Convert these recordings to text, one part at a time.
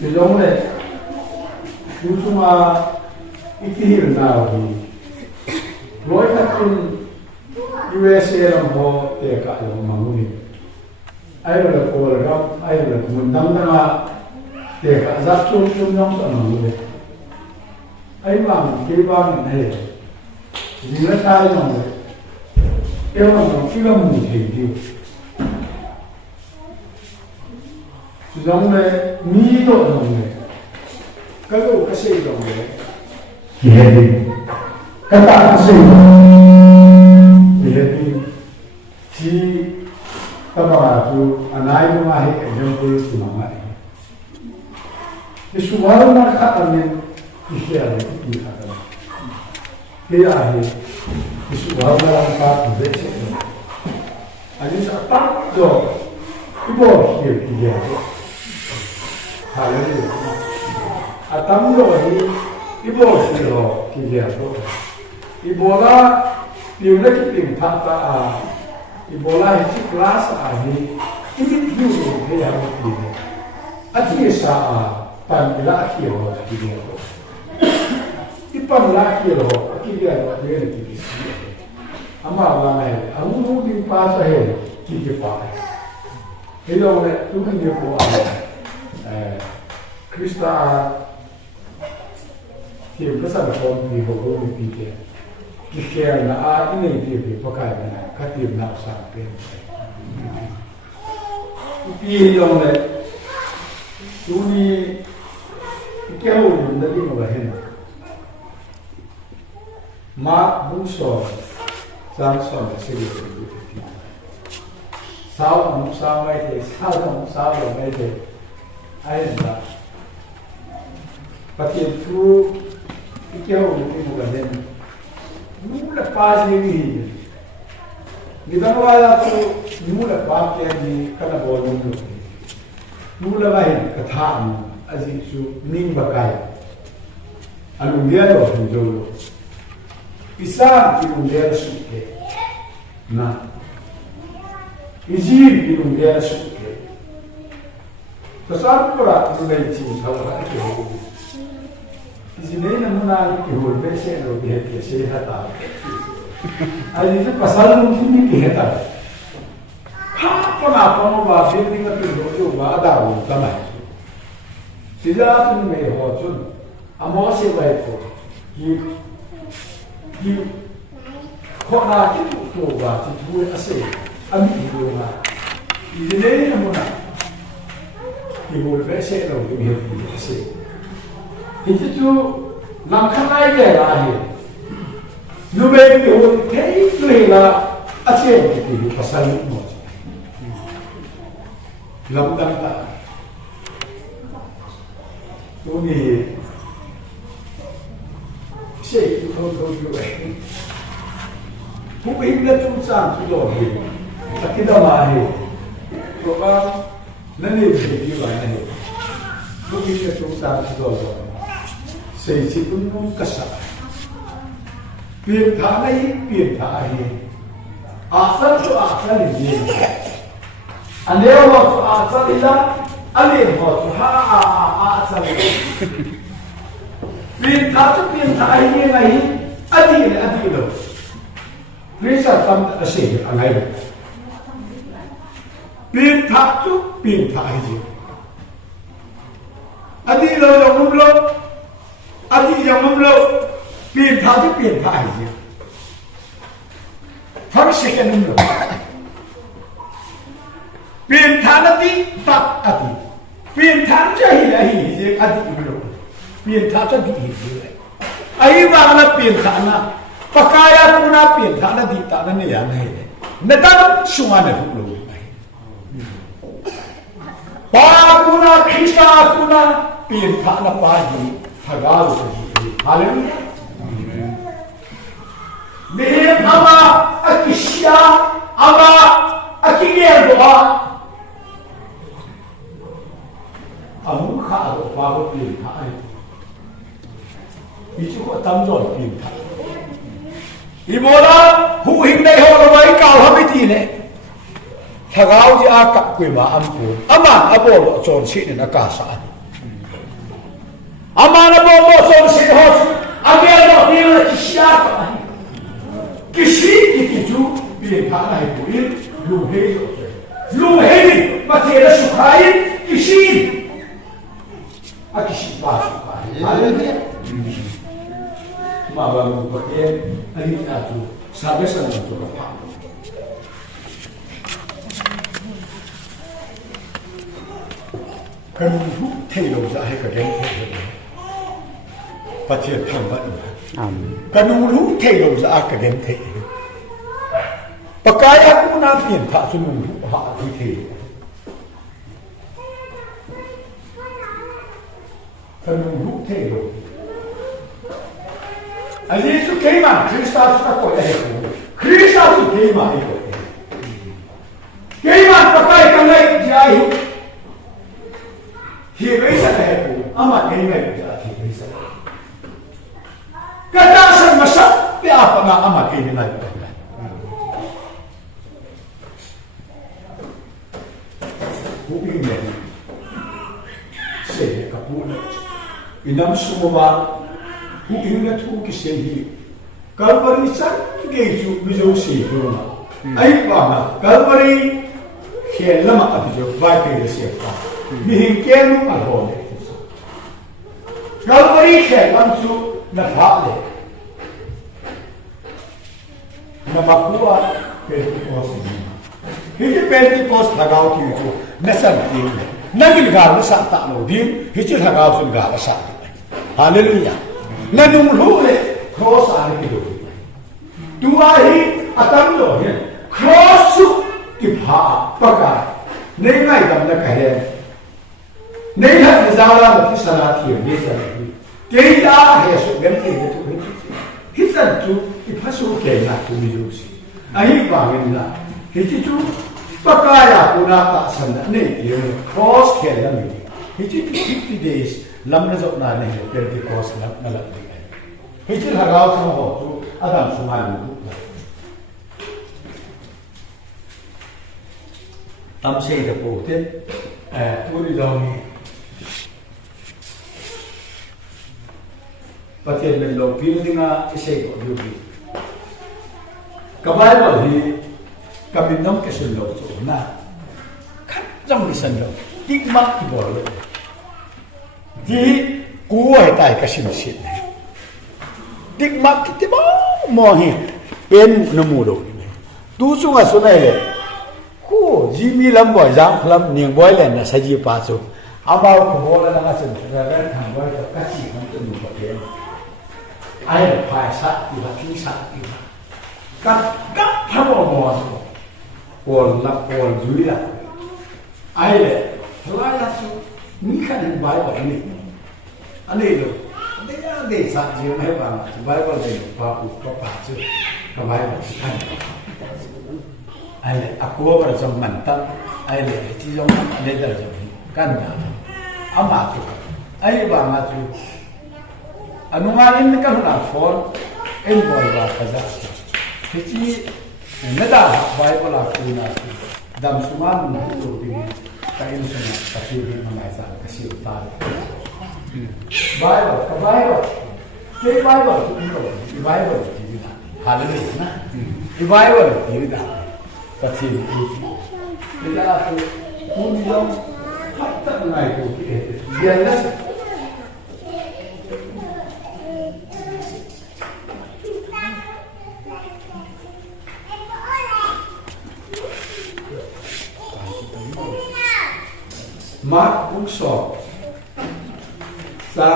thì giống này chúng chúng ít khi nào thì lối phát triển USA làm họ để cả những mảng người ai là cô là gấp ai là mình đâm ra để cả giáp chung nhóm cả mảng người ai làm cái bang này gì là sai rồi em làm cái mình thì điều giống này mi độ giống này cái đồ cái gì giống này thì đi cái ta cái gì thì đi chỉ các bạn chú anh ai cũng hay giống như thế mà cái số lượng nó khác anh em cái này cái khác cái này cái số lượng nó khác thì dễ chết anh ấy sẽ tăng rồi cái bộ hiểu thì dễ hay là gì tăng rồi cái bộ hiểu thì dễ thôi cái bộ là điều này cái điểm thắt ta cái bộ là cái class này cái hiểu thì dễ một điểm anh chỉ sao pan la hiểu thì dễ thôi cái pan la hiểu cái dễ là cái gì ama là này ông muốn đi pa sao hiểu cái gì pa thế đâu này tôi không hiểu của Krista thì cái sản phẩm thì họ cũng bị kia cái kia là cái này thì bị phá khai này các tiệm nào sản phẩm cái đâu này tôi đi cái kéo mình đã đi vào hiện mà muốn soi sang soi là sẽ được sao không sao mấy thế sao không sao được mấy thế ai là Pathen thu cái kéo cái một cái đen nụ là pa gì người ta nói là nụ là pa cái gì cái là bồi nụ nụ là vậy cái tham gì su ninh bạc cái anh muốn biết rồi thì rồi Islam thì muốn biết sự cái na Egypt thì muốn biết sự cái तो साथ पूरा नहीं चीज़ हो रहा है कि इसलिए नमूना कि होल में से लोग ये कैसे हटा आज इसे पसार मुझे नहीं कहता हाँ तो ना अपनों बात भी नहीं करते जो वादा हो तब है सीधा तुम में हो चुन अमों से वह को ये खोना की तो बात जो ऐसे अमीर लोग इसलिए नमूना thì một vẽ sẽ đầu tìm hiểu thì sẽ thì chú làm khăn ai để là gì lúc bên kiểu thế người là sẽ thì phải sai lúc một lòng đăng ta tôi nghĩ sẽ không như vậy cũng biết là chúng ta chỉ đổi gì là cái đó mà gì rồi nên điều gì như vậy này lúc khi chúng ta rồi xây dựng cũng có sợ biến thả này biến thả này asal cho asal gì anh nếu mà cho asal là anh em họ cho asal biến thả như này anh rồi bây giờ tâm đã xây dựng anh ấy biến thả chút biến thả gì adi lo yang umlo adi yang umlo biến thả chút biến thả gì phải sẽ cái umlo biến thả là đi tập adi biến thả cho hi là hi gì adi umlo biến thả cho đi hi ai mà là biến thả na pakaya puna biến thả là đi ta là này này nên ta sung anh umlo ba kuna Krista kuna pin thả na ba gì thằng gì hallelujah Nihim ama akisya ama akigel doa amu kha do ba ko pin thả ai ichu ko tam rồi pin thả ibola hu hing dai ho lo mai kaw ha bi ti ne thagao ji a ka kwi ma am pu ama abo lo chon si ne na ka sa amana bobo so se hot agero pila kisia kisi itu bi thana hai puin lu hei matera sukhai kisi akisi ba ale ma ba mu ko ani athu sabe sa na to pa kan hu thei lo za hai ka den Pathen tham ba kan hu thei lo za ka den thei pakaya ku na pin tha su nu ha thi thei kan hu thei lo ali su keima Christus ta ko ai Christus su keima ai ko keima pakai kan lai jai hi vei sa hai ko ama keima ja hi vei sa kata san masa pe apa na ama keima lai hu ing se ka pu na inam sumwa hu ing na thu ki se hi kalpari san ge chu bijo se ho na ai ba na kalpari khe lama ati jo vai ke se pa mi hin ke nu ma ho ne kalpari khe lam chu na pha le na ma kuwa pe ko se ni hi ke pe ko sa ga ki chu na san ti na gi ga na sa ta lo di hi chi ha ga sun ga la sa hallelujah na nung lu le cross ani ki do tu ai atam lo he cross su ki pha pa ka nei ngai dam na ka he nei ha ni za la ti sa la thi ni sa ni ke ya he su gam ti de tu hi san tu ki pha su ke na tu ni lu si ai ba ngi na hi chi tu pa ka ya ku na ta san na nei ye cross ke la mi hi chi 50 days lam na zo na ne Pentecost na la hi chi ha ga so ho tu adam su ma lu tam sei de po te tu ri do ni Pathen men lo buildinga ti sei ko du bi ka bible hi ka bin nom ke sun lo so na khat jong ni san lo tik mak ki bol di kuai tai ka sim sin tik mak ti mo mo hi pen no mu do ni tu su nga su nai le ko ji mi lam boy jang lam ning boy le na sa ji pa su abao ko bo la na sen ra ra thang boy ka chi han tu nu pa ke ai pa sa ti ba ti sa ti ka ha mo mo su ko la ko ju la ai le la ya su ni ka ni bible ni ani lo de sa ji me ba ma bible de pa u pa su ka bible kan ai le aku ba jong man ta ai le ti jong le da jong kan da ama tu ai ba ma tu anu ma in ka na phone en boy ba ka za ti chi na da bible la ku na dam suman na tu ti ka in su na ka si ri ma mai sa ka si ta bible ka bible ke bible tu ni bible ti na hallelujah na bible ti da Pathen itu adalah kunjung hatta ngai Kuki dia nas Mark bukso sa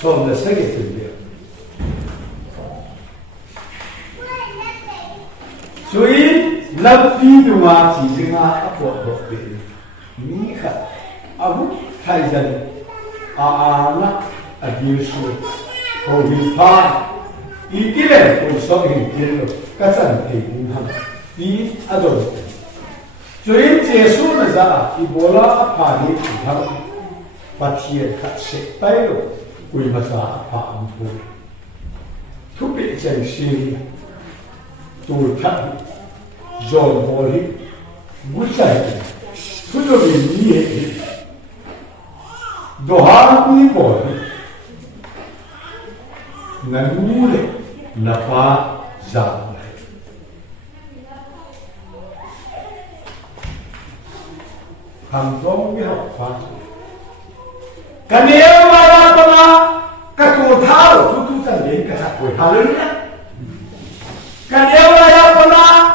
som the second dia所以那比的话，其实啊，不的，你看，不看见那就是，后面怕，一点嘞，我说一点了，各种的银行，你都，所以结束了啥，一波啦，怕你银行，把钱他失败了，为么啥怕不？特别真心。tôi thắt giòn bò đi mũi chảy cứ cho mình như vậy doha ni boy nanule napa za Haothang bi học pháp cái nếu mà ra con là cái cổ tháo của chúng ta đến cái sạc của tháo lớn nhất cái nếu mà ra con là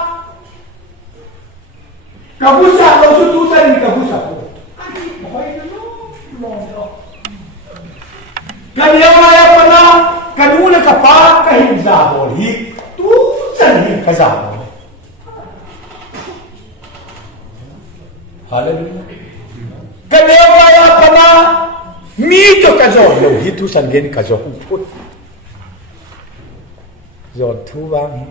cái bút sạc của chúng ta đến cái bút sạc của cái nếu mà ra con là cái núi cái phá cái hình giả bỏ đi tú chân hình cái giả bỏ Hallelujah. Kanya pana mi to kazo lo hitu sangen kazo put. Zon thu bang.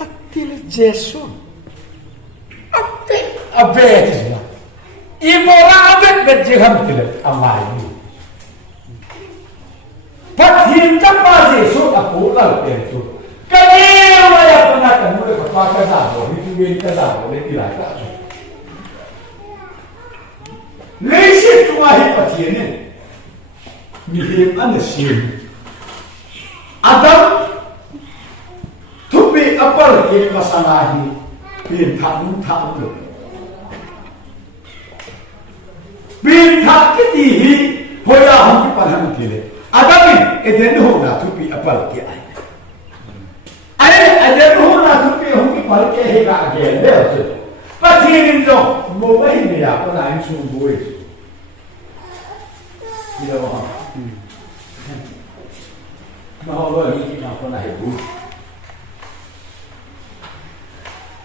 Akil Jesu. Abe tisna. Ibora abe bejham tilak amai. Pathen tapa Jesu aku lal Jesu. Kaya wala pa natin mula kapag kasabo, hindi mo yung kasabo, hindi lang kaso. Naisip ko nga Pathen eh. Mihim ang nasim. Adam, tupi apal kaya masalahi, pintanong-tanong lo. Pintakitihi, hoya akong kipanang tili. Adamin, edeno na tupi apal kaya ay. Ada rumah tu pergi balik ke hingga agenda tu. Pathen itu mau ini ya, kau nak sungguh itu. Tidak mahu. Mahu ini nak kau nak ibu.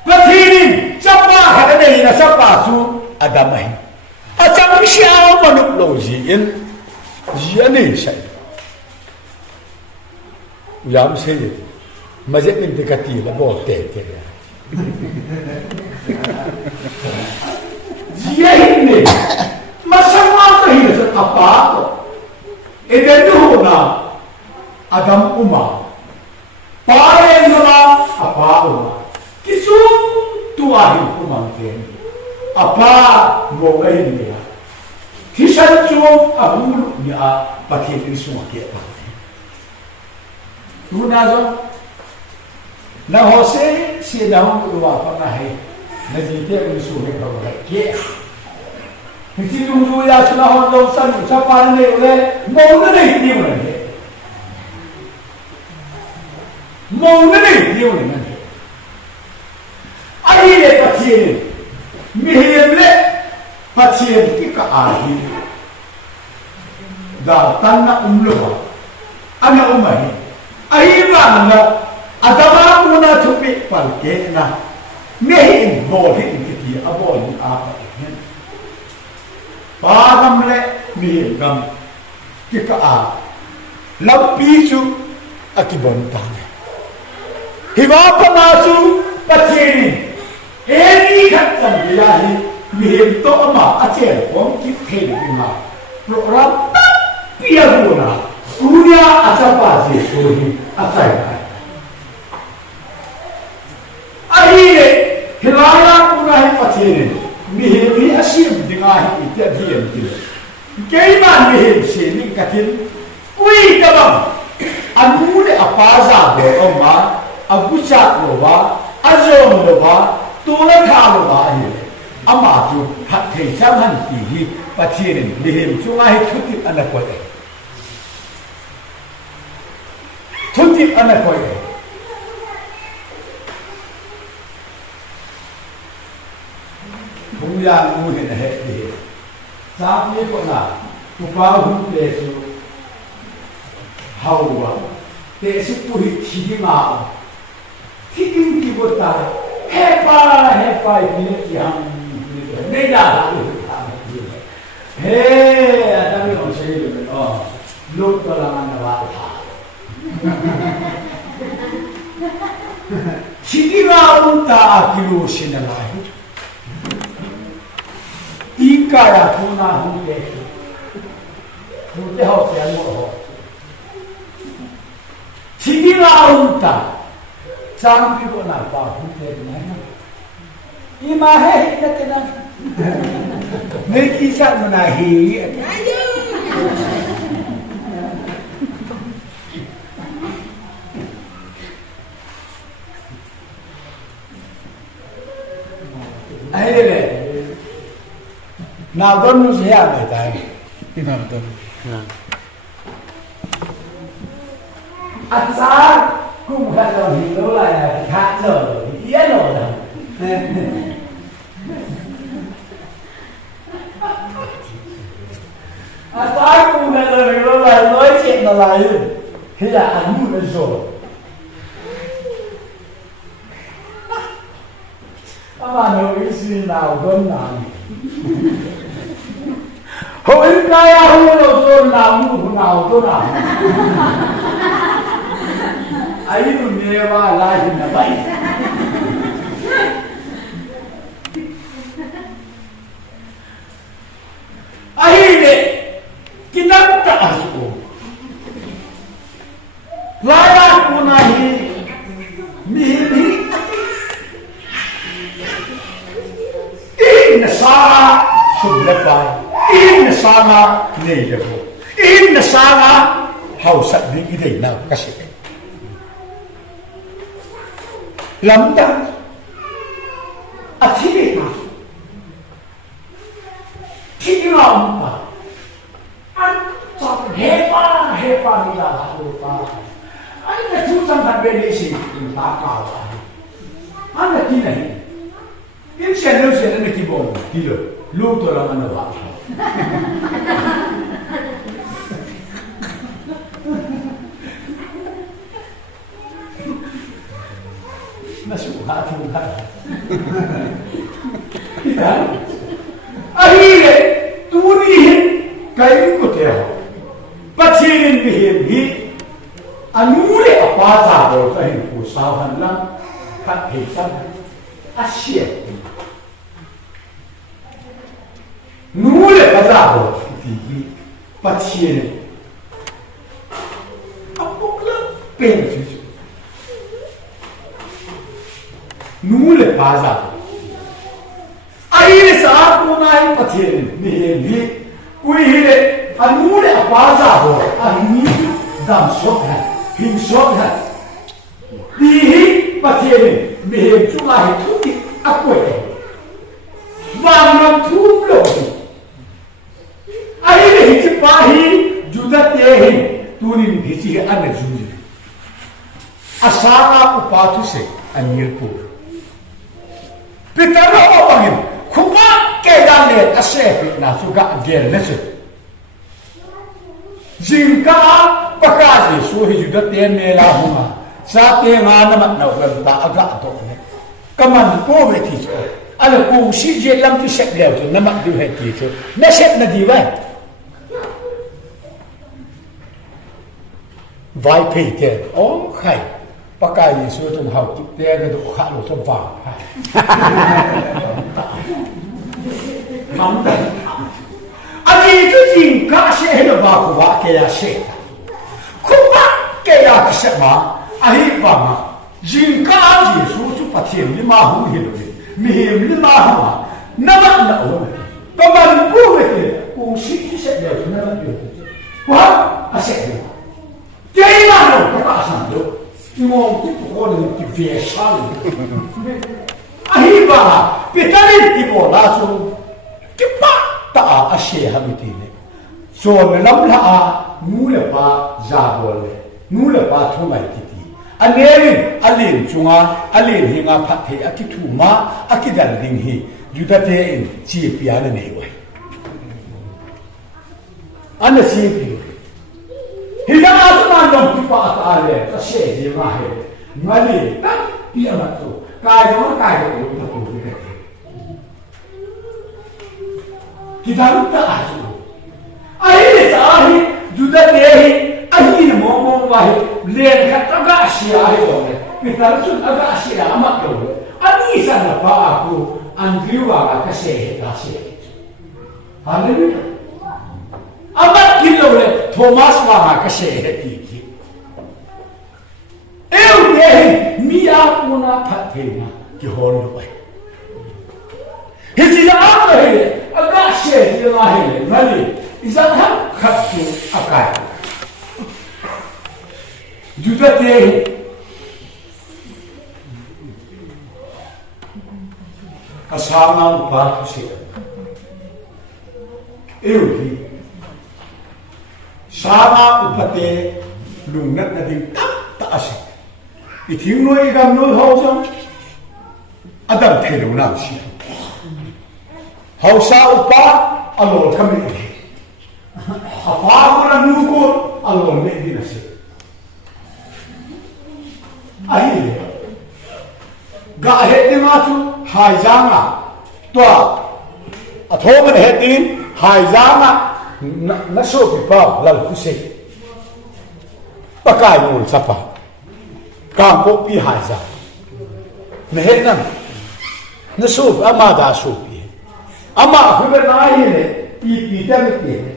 Pathen siapa ada ni nak siapa tu agama ini. Macam siapa manuk lojiin, dia ni saya. Yang saya Mazet ni dekati la bo te. Dia ini masama sahi sa apa to. Edenu na Adam uma. Pare na apa uma. Kisu tuahi uma ke. Apa mo kai ni ya. Kisan chu abu ni a Pathen ni semua ke apa. Tu nazo na Jose si daun dua pernah hai na jite ko suhe ko ke hindi yung ya sila hon daw san sa pan ne ule mo na ni mo ne mo na ni mo ne ai le Pathen mi le Pathen ki ka ahi da tan na umlo ana umai ai ba na Adama muna tupi palke na nehin bolhin kiti abolin apa ini. Pagam le mihim gam kika a lampisu akibontan. Hiwapa nasu Pathen eni khatam bilahi mihim to ama acel pom kithen bima program piaguna dunia acapa Jesu acai. Akhirnya, hilanglah punah Pathen. Mihim asyik dengan itu dia itu. Kaiman mihim sini katin, kui kabang. Anu le apa sahaja oma, abu cat loba, azom loba, tulah thal loba ini. Ama tu phatthei jangan tinggi Pathen mihim cuma itu anak kau. Tutip anak kau. Yang mungkin hati, saat ni pun lah, upah tesu, hawa, tesu puri tiga mau, tiga kita, hepa ini yang ni dah lalu, ada ni orang cakap, oh, lu kalangan awak, tiga mau tak kilo senalai. Ika ya tuna hunde, hunde hau siapa ho. Ciri launta, sampai kau nampak hunde mana? ima he na tena nei kisah menahi akhirnya nào nó sẽ làm bài tài ăn sáng cũng phải là hình đó là khác rồi yên rồi ăn sáng cũng phải là hình đó là nói chuyện là lại thế là ăn mua được rồi các bạn hiểu cái gì nào đơn giản hồi nay không có tôi làm nào tôi làm ấy mình nghe mà lại thì là vậy ấy đấy cái năm trả số lại là cô này mi in sa sum le pai in sa na nei le bo in sa na hau sat ni ki dei na ka se lam ta a thi na thi ram pa an chop he pa ni la ho pa ai na chu chang phat be ni si in ta ka wa an na ti nei in sen no sen na ki bo ki lo lu to la na wa na su ha thu ha ai le tu ni kai ko te ho pathin bi hi anu le apa ta bo kai ku sa han la phatthei sa a xie nu le pa za bo ti pathin a pok la pen chi nu le pa za ai le sa ko nai pathin ni hi kui hi le anu le pa za bo a ni dam sok ha hin sok ha di hi pathin mi hi chu la hi thu ki a ko vang nam thu lo ai le hi chi pa hi juda te hi tu ni hi chi an na ju ji asara upatu se anil pu pitaro opangin khupa ke dan le ase pi na su ga gel le se jinka pakaji su hi juda te me la huma sa te nga na mat na ga ta aga to ne kaman ko ve ti so ala ku si je lam ti sek le to na mat du he ti so na sek na di wa vai pe te om khai pakaji su tum hau ti te ga do kha lo so va kam ta ani tu jin ka se he ba ko wa ke ya se ku ba ke ya se ma ai ba ma jin ka ji su su pathin ni ma hu hi lo mi him ni ma hu na ma na o to ma bu ve ke ku si ki se le na ma bi wa a se ni ke na no ka ta san do mo ti ko ni ki ve sha ni ai ba pe ta ni ti bo la su ki pa ta a she ha mi ti ne so me lam la a mu le pa za bo le mu le pa thu mai ti ti anerin alin chunga alin hinga phatthei akithu ma akidal ding hi judate in chi pia na nei wai ana chi pi hi ga asma dom ki pa ta le ta she ji ma he ngali ta pia ma tu kai do ta ko ni Kita asu. Ai sa hi juda te hi ai na mo wa hi len kha ta ga sia ai o ne. Kita su aga sia ma do. Ani sa na pa aku andriu wa ka se ta se. Hallelujah. Amat kilo le Thomas wa ka se ti ki. Eu ne mi a una phatthei na ki hon lo ai. Hiji yang apa ini? Agak syekh yang lahir mali. Izan ham khatu akai. Juga teh asana lupa syekh. Euhi sama upate lungnat nading tak asyik. Iting noi gam noi hausang adam thelu nam syekh. Hausa upa alol kami ini. Apa orang nukur alol ni nasi. Akhirnya, gak heti macam haizanga tua atau mana heti haizanga nasuh pipa lalu kusik. Pakai mul sapa, kampung pi haizang. Mehenam nasuh amada supi. Ama beberapa ini tidak betul.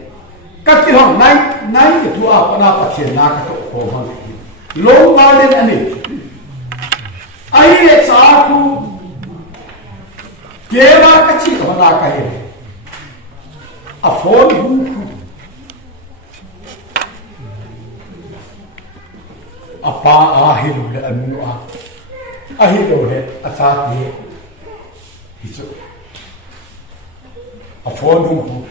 Kaki orang naik itu apa Pathen nak tu khom. Long garden ani. Akhirnya sahaku kewa kecil orang kaya. Afon buku. Apa akhirnya anu akhirnya asal dia itu. Afon buku.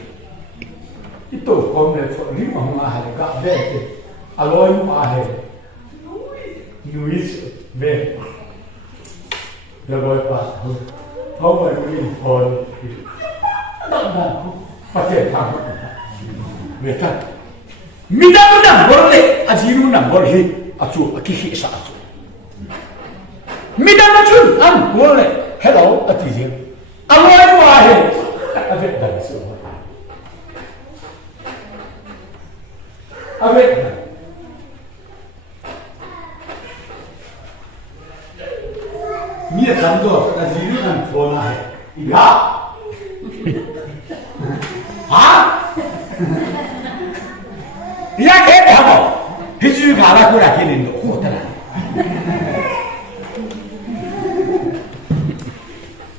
Itu khom le lima mahal gak bete. Aloy mahal. Nuis be. Lagoy pa. How are you for? Pathen tham. Beta. Midam borle ajiru na borhe acu akihi sa acu. Midam acun am borle hello atiji. Aloy mahal. Abe dah so. Abe Mia tanto na jiri nan phone hai. Ya. Ha? Ya ke habo. Hiju gara ko rakhi lindo ko tara.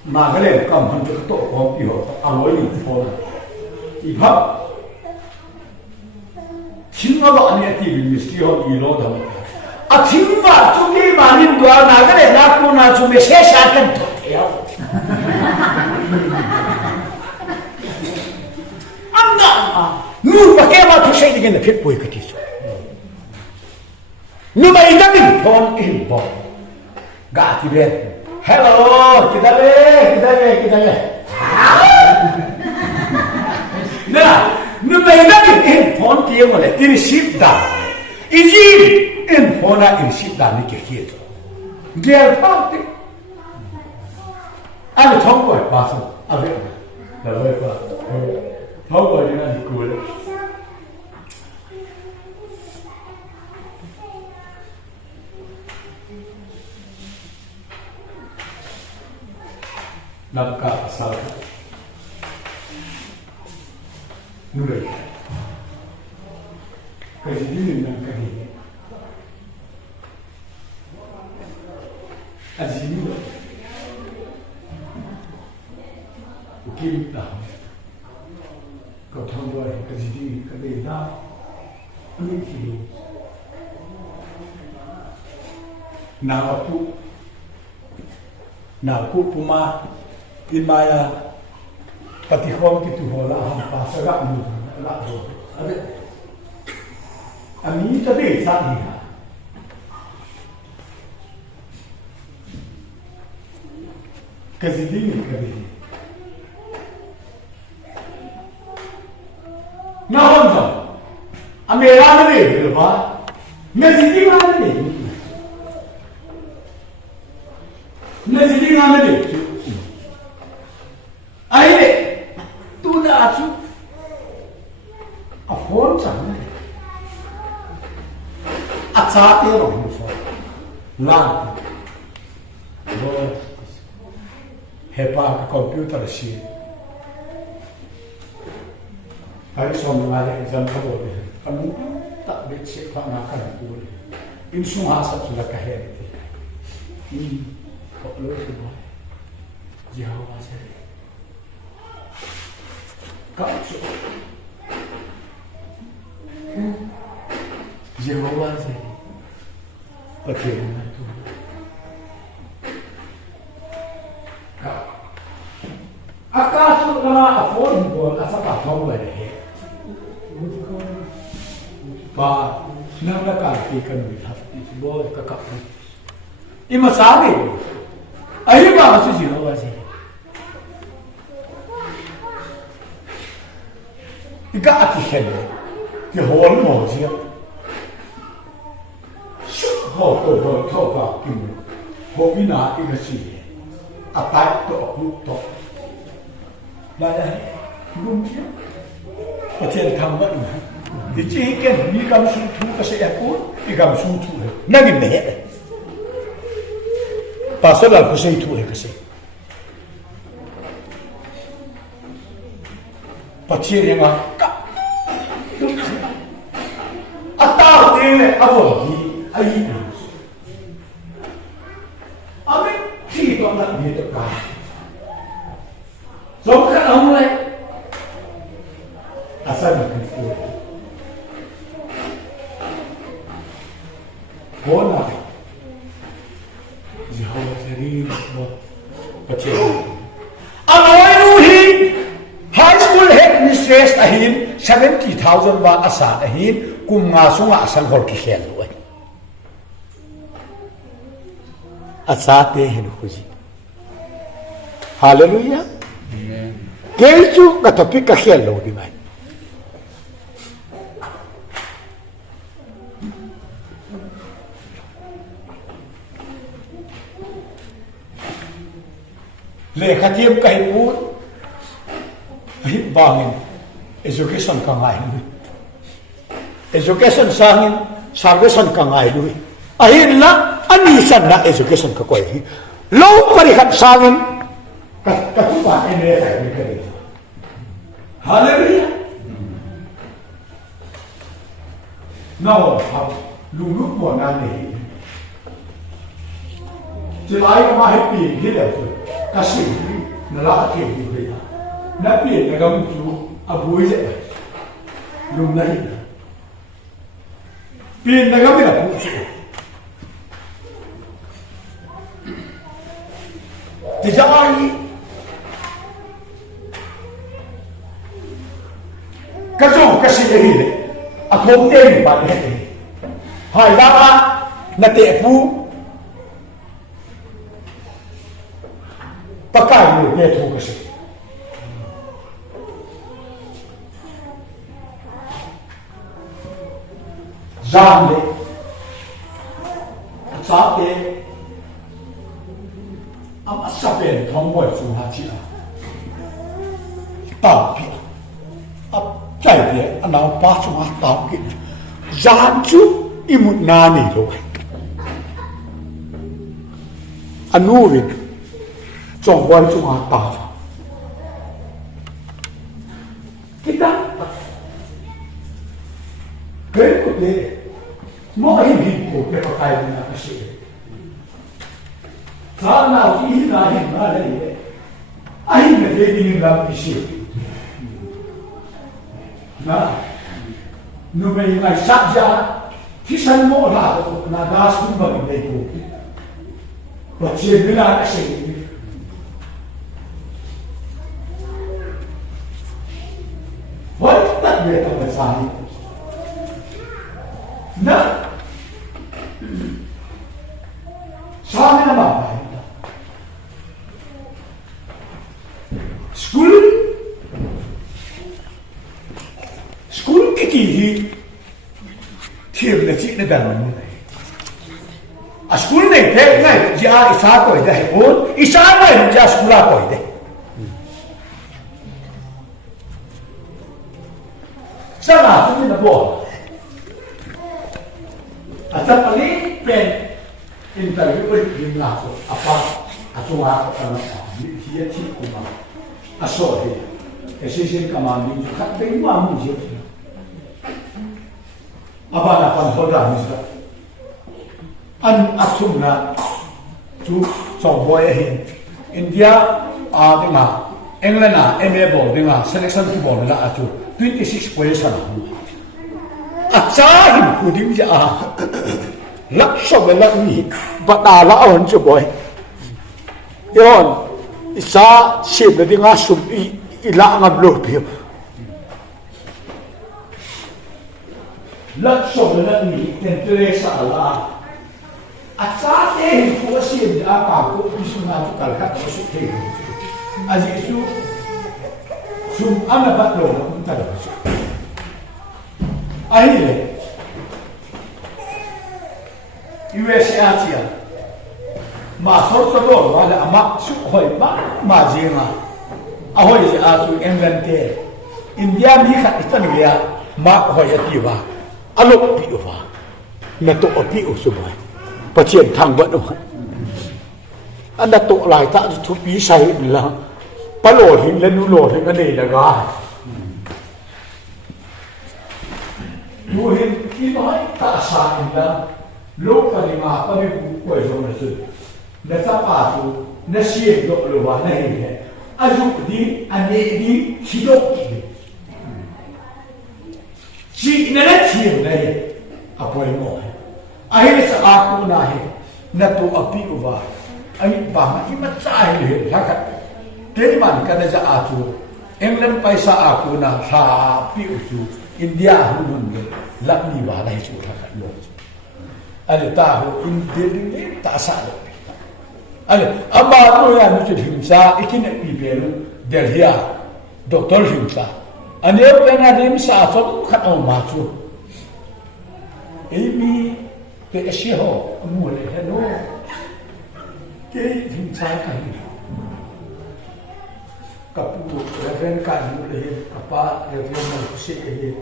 Magale kam han to ko pi ho aloi ni phone. Ibha. Chinga ba ani ati miski ho ilo da. Athimva chungi manin dua nagare naku na chume shesha kan thothya anga Nupa kema to shay digin the fit boy katiso Nupa idabin phone in bo ga ti be hello kidale na Nupa idabin in phone ki mole in ship da iji in phona in ship da ni ke kieto gel party ale thong boy pa so ave la boy pa thong boy ni na ku le nabka asal nure Kajidin nan kahi Azinu Ukim dah Kau tahu boy kajidin kabe dah Ani kilo Naku puma Imaya Patihom kitu hola hampa sagak mu la do ade Ami tabe sa ni ha Kazidin kabe Na honda Amera ne ba Nazidin ne Nazidin ne Aire tu dah acu afon sana atsate orang musuh lang hepa komputer sih hari semua ada exam kabur kamu tak becek pak makan aku ini semua asap sudah kahir kok lo semua jauh aja kapsu Jehovah se Pathen tu akasu lama afon bol asapa thong ba de ba nang na ka ti kan wi thap ti bol ka ka ima sa ni ai ba su Jehovah se ika ati hele ki hol mo ji shu ho to to ka ki ho bina ina si apai to ku to la la lum ki Pathen tham ba di chi ken ni kam su thu ka se ya ku ni kam su thu na ni me pa sa la ku se thu ka se Pathen ya ka ata de avo ni ai ame chi to na ni to ka so ka ang lai asal ni ku bona Jehovah seri mo Pathen anoi nu hi high school head mistress ahin 70,000 baht asa ahin kum nga sunga asan hol ki khel loi asa te hin khuji hallelujah amen kechu ka topic ka khel lo di mai le khatiem ka hi pu hi bangin education ka ngai lui education sangin salvation ka ngai lui ahin la ani san na education ka koi hi lo pari khat sangin ka tu ba ene sai ni ka hallelujah now how lu lu mo na ni ji lai ma hi pi hi le ka si na la ke ni ri na pi na ga mu chu a bui se lu na hi pi na ga mi la pu chu ti ja ai ka chu ka si ri le a khom te ni ba ne hai la na te pu pakai ni te thu ka si Giang đấy, sáng thế, ông sắp đến thông qua chúng ta chỉ là tạo kiện, chạy thế, anh nào ba chúng ta tạo kiện, Giang chút im một na này rồi, anh nuôi về, trong qua chúng ta tạo, cái đó, cái của thế mỗi hình của cái phật thầy là cái sự sao nào ý là hình ra đây anh là thế đi làm cái sự đó nếu mình ngày sát ra khi sanh mộ là đa số bệnh này của và chuyện mới là cái sự với tất biệt là phải sai nè sao mới làm bài school cái gì thiền là chị nó đàn như này school này thế này giờ isa coi đây bốn isa này giờ school coi đây sao là chúng mình bỏ Asal paling pen interview boleh langsung apa atau apa dia cik kuma asal dia assistant commanding kat dengan mu je apa nak pan hoda misal an athu na tu so boy hin India dengan England MA ball dinga selection ki ball la achu 26 position a cha him kudim ja lak so lak ni bata la on chu boy yon isa sim le dinga sum I la ngam lo pio lak so lak ni tentre sa la a cha te him ko sim a ka ko isuna tu kal khat so te Azizu sum ana batlo unta da su ahile USA tia ma sorto do wala ama su hoi ma jinga ahoi ji asu England te India mi khat itan ya ma hoi ati ba alok pi wa na to pi usu ba patien thang ba do anda to lai ta thu pi sai la pa lo hin le nu lo hin ane la ga nu hin ki noi ta sa in la lo pa ni ma pa ni ku ko so na su na ta pa su na si do lo wa na hin le a ju di ane di ki do ki na la ti ne a po mo a hi sa a ku na he na to a pi wa ai ba ma I ma sai le la ka Teman kana ja atu England paisa aku na sa pi usu India hunun ge lakni wa lai chu tha lo ale ta ho India ni ta sa lo ale amma to ya nu chu himsa ikine pi pe lu Delhi doctor himsa ane pena nim sa so khat au ma chu emi pe shi ho mu le no ke himsa ka ni kapu reverend kan le apa reverend mo se ke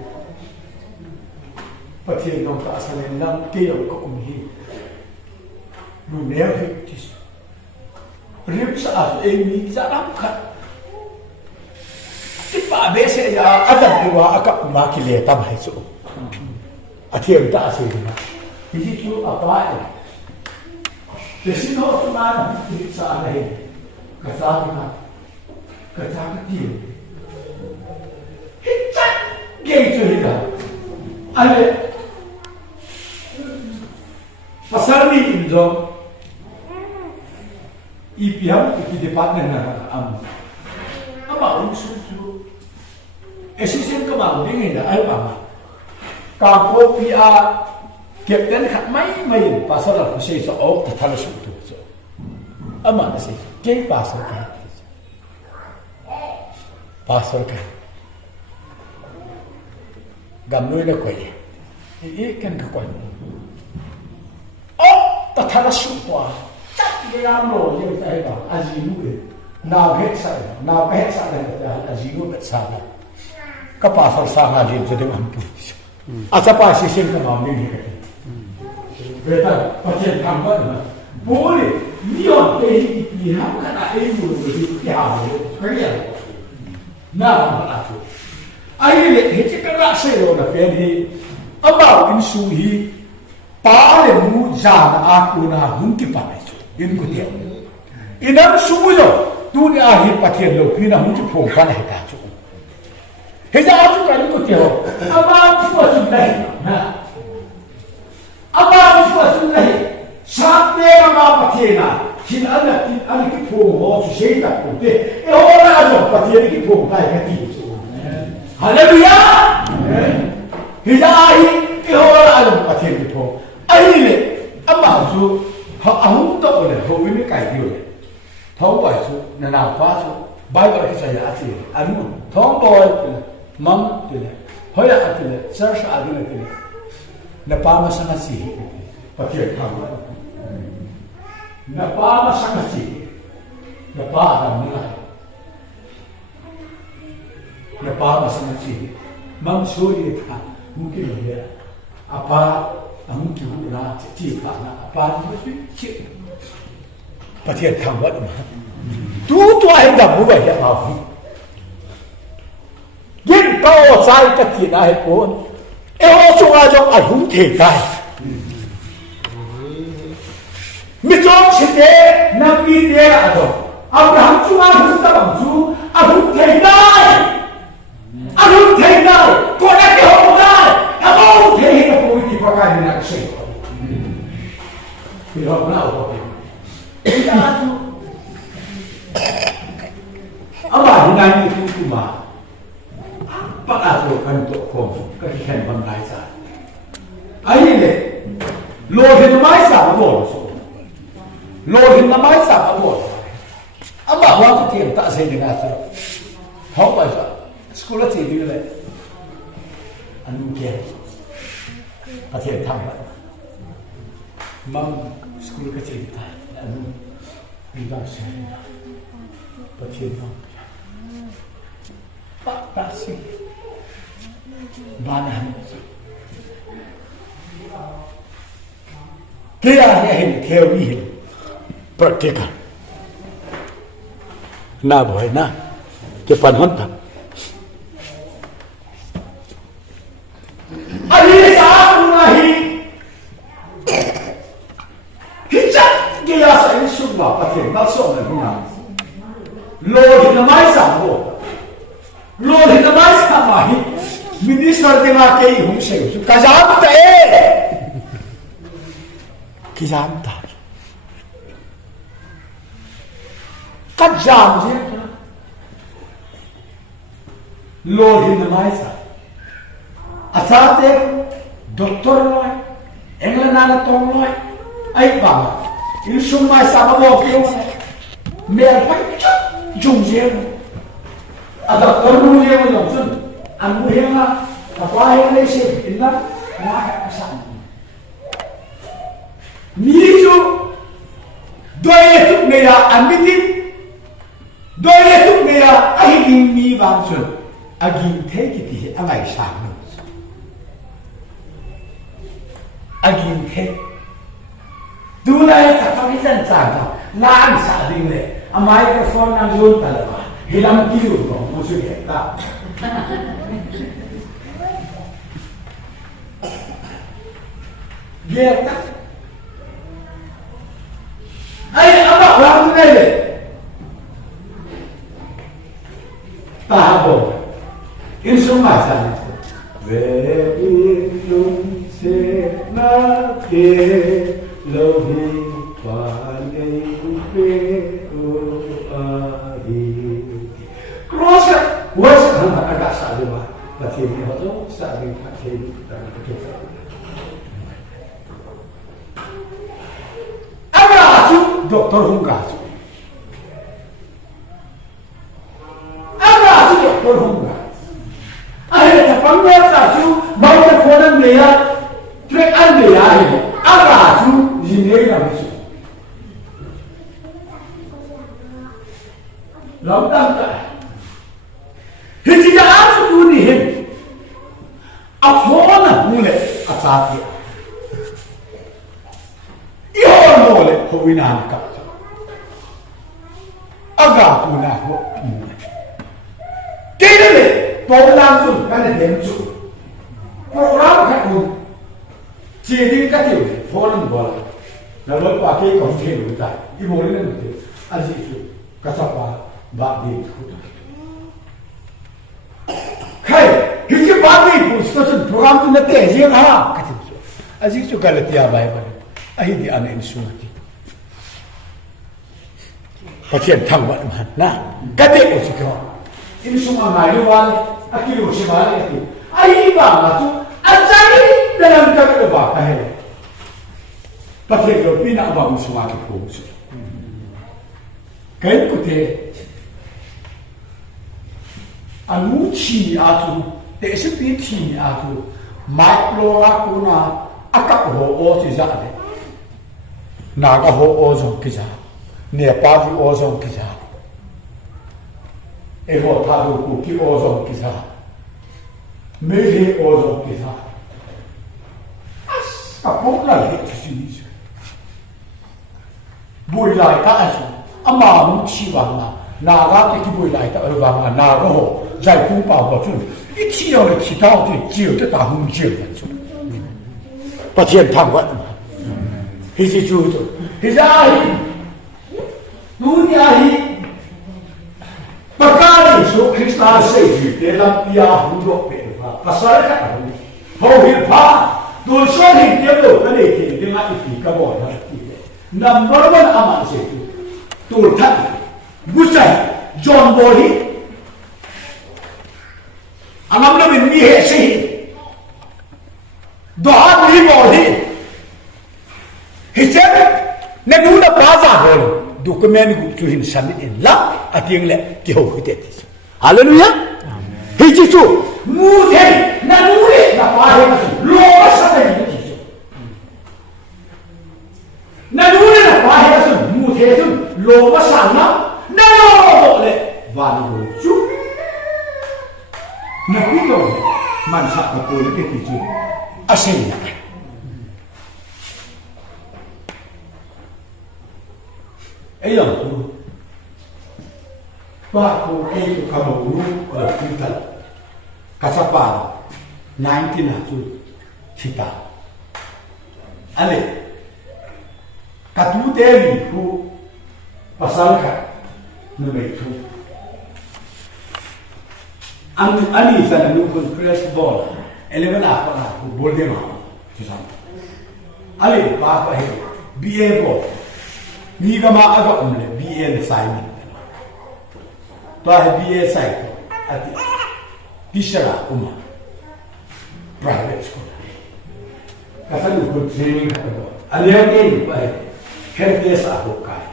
Pathen nong ta asalen nam ke yo ko hi nu ne hi tis rip sa as emi sa am khat ti pa be se ya adam ni wa aka ma ki le ta bai so athiam ta se na hi chu apa te sin ho ma ti sa nei ka sa na Katakan hitan gitu kita. Ada pasal ni itu, IPM itu department am. Apa unsur assistant kemau ni ada apa? Kalau PR captain kat mai pasal aku saya so terlalu sulit. Ama nasi, ke pasal kan? Pasal kan, gamnu ini kau ini kan kau oh tak ada sumpah tak dia amlo yang saya tahu azimu ke nak het saya azimu bet sana ke pasal sana dia jadi mampu apa sih sih kemau ni betul pasien kambat boleh niat dia kan ada ilmu itu dia kerja na athu ai le he ka ra se ro na pe ni aba in su hi pa le mu ja na a ku na hun ki pa ai in ku te inam su mu yo tu ni a hi Pathen lo pi na hun ki phong pa na he ta chu he ja a chu ka ni ku te ho aba chu su dai na aba chu su dai sa te ma Pathen na Sin anak ki phong ho su sei ta ku te e ho na jo Pathen ki phong tai ka ti haleluya hija ai e ho na jo Pathen ki phong ai le ama su ha ahun to le ho ni kai ti le thau bai su na na pa su bai ba ki sa ya ti anu thong boy mam ti le ho ya ti le sar sha adu le ti na pa ma sa na si Pathen ka na pa ma sa si na pa da mi la na pa ma sa si mam so ye tha mu ki le apa amu ki hu na ti pa na apa ni chi Pathen thang wat ma tu tu ai da bu ba ya pa yin pa o sai ka ti na he pon e ho chu a jo a hu the dai mi chong chi de na mi de a do Abraham chu a hu ta bang chu athu thei ngai athu thei ngai ko na ke ho ngai athu thei na ko ti pa kai na se pi ho na ho athu ama hinai ni tu ma pa athu kan to khom ka ki khen bam lai sa ai le lo hin mai sa bo so lo hin mai sa bo ama wa tu tiam ta se ni ga so how ba sa school ti di le anu ke Pathen tham ba mam school ka ti ta anu ni ba se Pathen no pa si ba na kaya hin theo ni hin practical na boy na ke pan hon ta ali sa na hi hicha kaya sa ni sugma Pathen ba so na na lo hi na mai sa bo lo hi na mai sa ma hi minister de ma ke hum se su ka jam ta ki jam ta ka jam je lo hi na mai sa asate doctor noi engla na la tong noi ai ba il sum mai sa ba bo ki me pa jung je a doctor nu je mo jong sun an mu he ma ka pa he le se inna na ka sa ni ju doye tuk me ya amitin doye tuk me ya ai ding mi bang sun agin the ki ti angai sa no agin the du lai ka fa ki san sa ta lan sa ding le a microphone nang yun ta la ba hilam ki yu ko mo su ke ta ye ta ai ama wa ku ne le ta bo in sum ma sa ve in lung se na ke lo hi pa nei pe o a hi cross was ha aga sa de ba Pathen ni ho to sa de Pathen ta ke sa aga chu doctor hung ga chu aga chu doctor hung ga ai ta pang ya sa chu mai ta phone an me ya track an me ya hi aga chu yin ne na chu lam tam ta hiji ya chu tu ni hin a phone mu le a sa ti i ho no le ho wi na ka aga tu na ho ke le to lang chu ka le dem chu program ka ku chi din ka ti phone bo la na lo pa ke ko ke lu ta i bo le ne ti a ji chu ka sa pa ba di ku ta kai hiji ba di ku sto program tu na te ji ha ka ti chu a ji chu ka le ti a bai ba ai di an in su ti Pathen thang ba ma na ka te o chi ko in su ma mai lu wa a ki lu shi ba le ti ai ba ma tu a jai da lam ka ko ba ka he Pathen lo pina ba mu su ma ki ko su kai ku te anu chi a tu te se pi chi a tu mai lo a ku na a ka ho o si za de na ka ho o zo ki za ne pa ju o zo ki za e ho ta du ku ki o zo ki za me le o zo ki za as ka po la le ti si ni bui lai ka a su ama mu chi wa na ga ke ki bui lai ta wa na ga ho zai ku pa ba chu一提到了提到的只有这大红酒的出把天堂关那些就那些阿姨奴的阿姨把咖喱 ta xây dựng để làm bia hùng độ bể và pasal khác hùng hầu hiện phá tôi số hình tiếp tục cái này thì tiếng Anh thì các bộ nó nằm đó vẫn âm ảnh sẽ tôi thật vui say John Boy anh em nó mình đi hệ sĩ đó đi Boy thì chết nên đúng là phá giả rồi document của chú hình sẵn in lắm à tiếng lệ kiểu cái tết Hallelujah thì chỉ chú ngu thế là ngu lệ là phá hệ lo sẵn đây na ngu na pa he sun mu the sun lo wa sang na na lo le wa lo chu na pi to man sa ka ko le ke ti chu a sei na ai yo tu ba ko e tu ka mo lu ko ti ta ka sa pa 19 na chu chita ale katu deli ku pasal ka no me tu ani sana nu kun press ball 11 apa na ku bol de ma tu sam ale ba pa he BA ball ni ga ma aga umle BA le assignment to ha BA sai ati tishara uma private school kasalu ku training ka do ale ke ni pa he heritage athu kai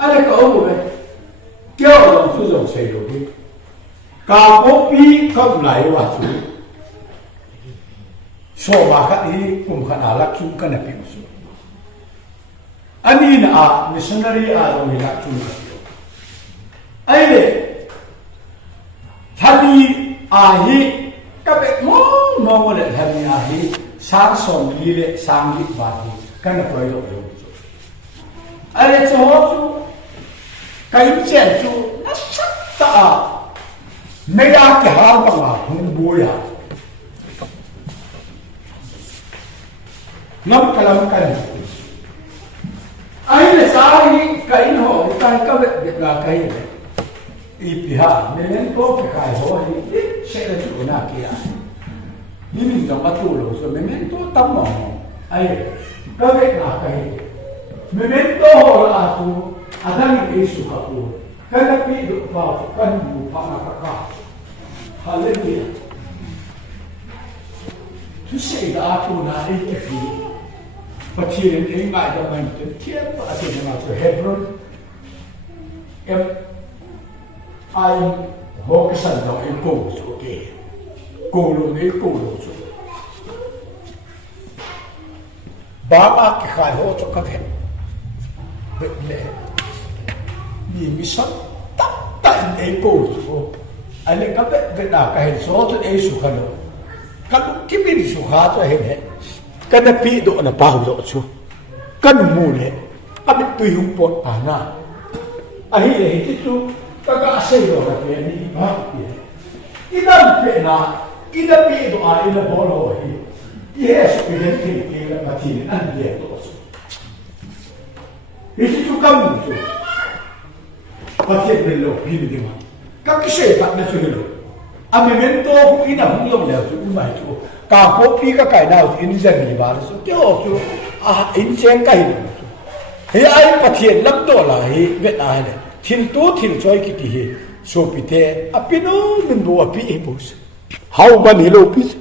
ale ka omu be kyo lo su so sei lo bi ka ko pi ka lai wa su so ma ka ni kum khana la chu ka na pi su ani na a missionary a lo ni la chu ai le thani a hi ka be mo le thani a hi sang som li le sang li ba hi kan na poi lo ale cho chu kai chen chu na sat ta me ya ke ha ba ma hung bo ya ngam kalam kan ai le sa hi kai no kai ka be ga kai i pi ha me len ko ke kai ho hi se le chu na ki ya ni ni ga ma tu lo so me men to tam mo ai ka be na kai memento la tu adang Yesus aku kana pi do pa kan bu pa na ka hallelujah tu sei da tu na ai ke fi Pathen ai ngai da man te tiap pa ase na so Hebron em ai ho ke san da ai ko so ke ko lo ne ko lo so ba ma ke khai ho to ka ke lệ vì mi sắp tắt tại ấy cổ số anh ấy các cái nào cái hình số cho ấy số khăn đâu các cái bên số khá cho hình hệ cái này bị độ là bao độ số cái mù này các bên tùy hùng bột à na anh ấy là cái chú các cái xây đồ là cái này mà cái đó bị na cái đó bị độ ai là bỏ lỗi yes cái đến cái là mà thì ăn dễ độ itu juga muncul. Pathen bello pilih dia. Kaki saya tak nak suruh lo. Amemento aku ina hungyong dah tu umai tu. Kapo pi ka kai nau ini jadi baru tu. Kyo tu ini ceng kai tu. Hei ai Pathen lam tu lah hei vet ai le. Til tu til joy kita hei. So pite api no nendo api ebos. How man hello pis.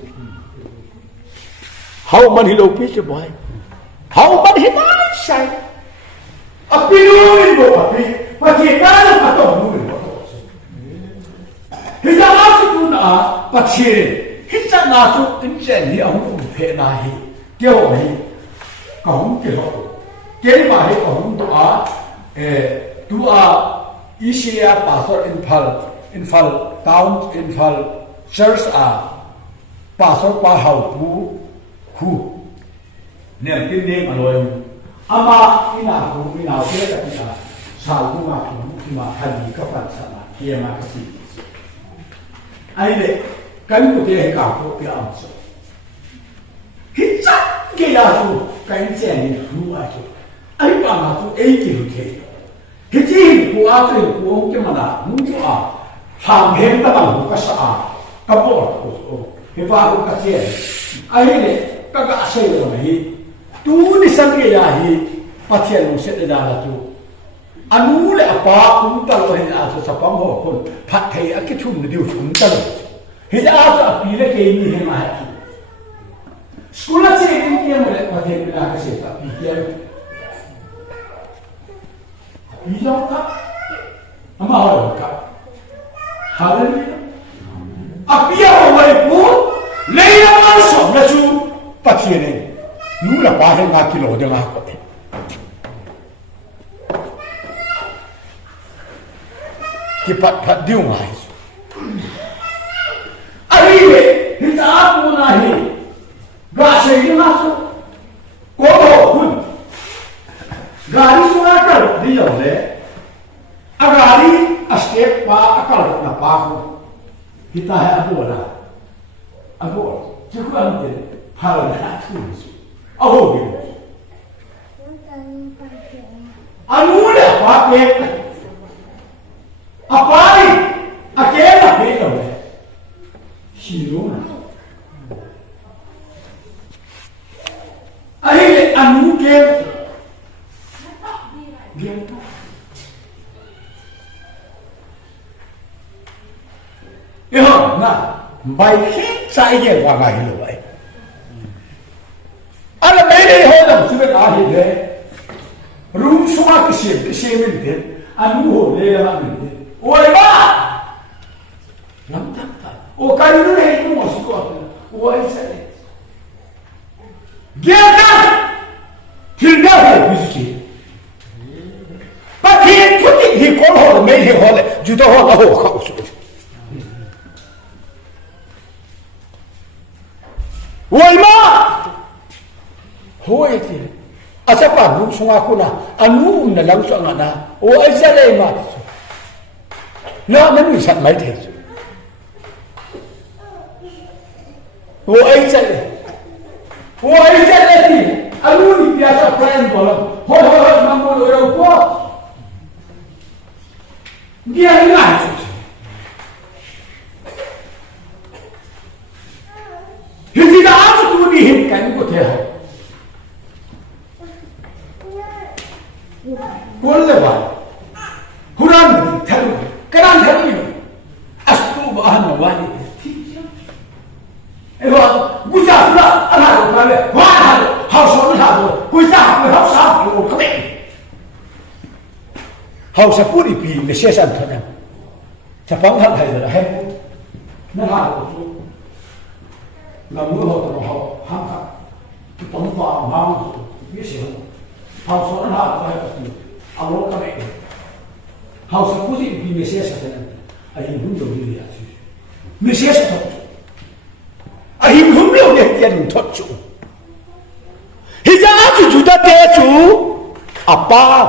How man hello pis boy. How man hello sai. Api nurin bo api, Pathen na patong nurin bo. Hita asu tu na Pathen, hita na tu injen ni ang phe na hi, kyo hi, kahung kyo, kaya ma hi kahung tu ECA pastor infal town infal church pastor pa hau hu, nem tin nem aloi. Ama ina kira kita salju ma kali kapan sama dia ma kasi. Aile kan ko dia ka ko pia amso. Hitsa ke ya tu kan chen ni ru a tu. Ai pa ma tu ai ki ru ke. Hiti ku a tu ku ke ma na mu tu a hàng hem ta bằng cái sa cái bộ cái vào cái chuyện ai này các cái xây rồi này tu đi sang cái gì Pathen nó sẽ ra là tu anu le apa cũng ta lo hình asa sa pam ho kon phatthei cái thum điều chúng ta hi ja asa pi le ke ni he ma school a che ni ke mo le Pathen la ka se ta pi ke pi ja ka ama ho ka hallelujah apia ho wai pu le ya ma so na chu Pathen ne nu la pa he nga kilo de nga ko ki pat diu ngai ai le hi ta pu na hi ga se ni ma so ko ho hun ga ri so na ka di yo le a ga ri a step pa a ka na pa ko hi ta ha abu la abu ji ku an de pa la na tu a ho bi anu le pa pe Apai, aquela pega, velho. Chirona. Aí, a nunca. Eu, na, vai sai cái qua ngày rồi vậy. Anh là mấy đứa hồi năm xưa đã hiện đấy. Rung số cái xe mình thế, anh ngủ đây là mình thế. Ôi ba, lắm thật thật. Ôi cái đứa này cũng một số con. Ôi sẽ ghê ta, thiên đạo phải quý gì? Bắt thiên quyết định thì con họ là mấy thì họ lại, chúng ta họ là hộ khẩu rồi. Ôi ma, ôi thì, à sao bạn lúc xuống aku na, anh muốn là lắm sợ ngã na, ôi sẽ đây mà. Nó mới sẵn mấy thế rồi ấy chạy thì anh muốn đi ra quen của nó hồi mà một người đâu có đi ăn ngài thì đã cho tôi đi hình cảnh của thế hả cuốn là vậy Quran thì theo cái đang theo gì astu bahan nawani ewa guja pula ana ko kale wa ha so na ha guja ko ha sa ko ko ha sa puri pi me se san thana sa pang ha thai la he na ha ko na mu ho to ho ha ha tong fa ma ye se ha so na ha ko ha alo ka me Hào sa cố định vì Messiah sẽ thành anh hùng đầu đi à chứ Messiah sẽ thật anh hùng đầu đi tiền thật chủ thì ra chúng ta té chủ apa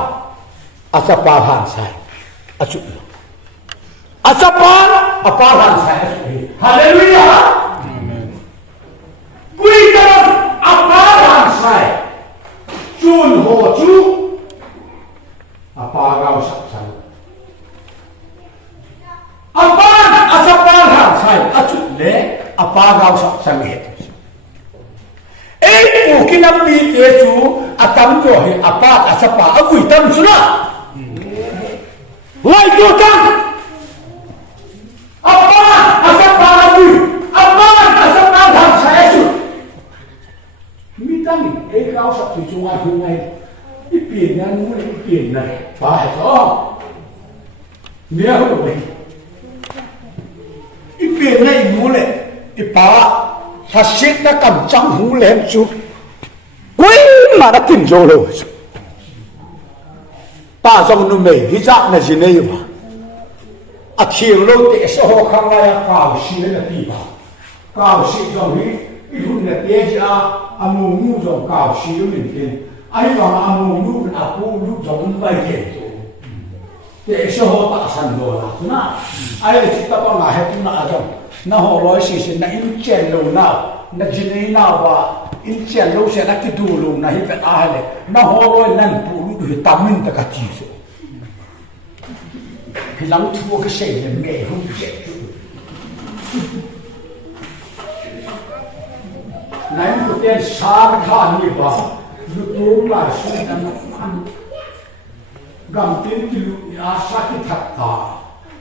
asapa han sai achu asapa apa han sai hallelujah quý tâm apa han sai chun ho chu apa gao sắc sai Apan asapan han sai achu le apa gao sak sang het ei ku kinam mi te chu atam jo he apa asapa agui tam suna lai tu tam apa asapa agui apa asapa han sai chu mi tam ei gao sak chu chu ai hu ngai i pien na nu i pien na phải không nghe không vậy Biển này mũ lệ Ipa Hà xích đã cầm trăng hú lên chú Quý mà đã tìm dô rồi Ta dòng nụ mê Hí giác là gì này mà À thiền lâu tệ sẽ hồ khăn lại Cao xí là tì bà Cao xí dòng hí Ý hùn là tê chá À mù ngu dòng cao xí là mình tên Ai dòng à mù ngu là bố lúc dòng bay kèm Tệ sẽ hồ tạ sẵn đồ là Thế nào Ai là chúng ta có ngại hết chúng ta trong nó họ nói gì là in chèn lâu nào nó chỉ này nào và in chèn lâu sẽ là cái đồ lâu này phải ai này nó họ nói năn phụ lúc thì tắm mình ta cả chỉ rồi cái lăng thua cái xe là mẹ không dễ nãy một tên sáng thà như vậy lúc đúng là suy nghĩ ăn gầm tiếng kêu ya sát cái thật thà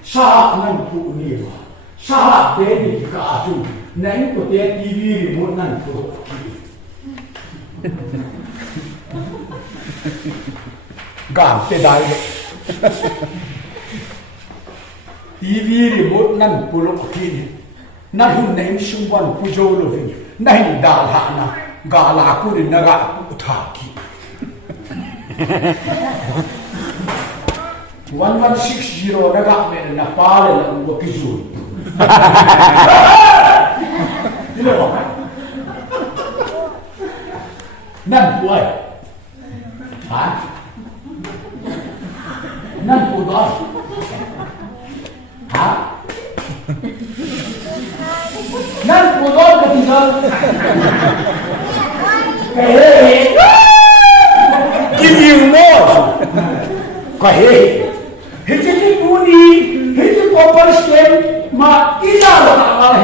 sát năng phụ như vậy sát để đi cả chung nãy một tên TV remote năng phụ gầm tên đại TV remote năng phụ lục kia năng hun nãy xung quanh phụ châu rồi vậy nãy đào hạ na gà là cô đi na gà phụ thà kia 1160 na gà mẹ na pa le là một cái gì đi đâu vậy năn tuổi hả năn tuổi đó hả năn tuổi đó cái gì đó cái cái nhiều more cái cái buni cái corporation mà ít ra là nào là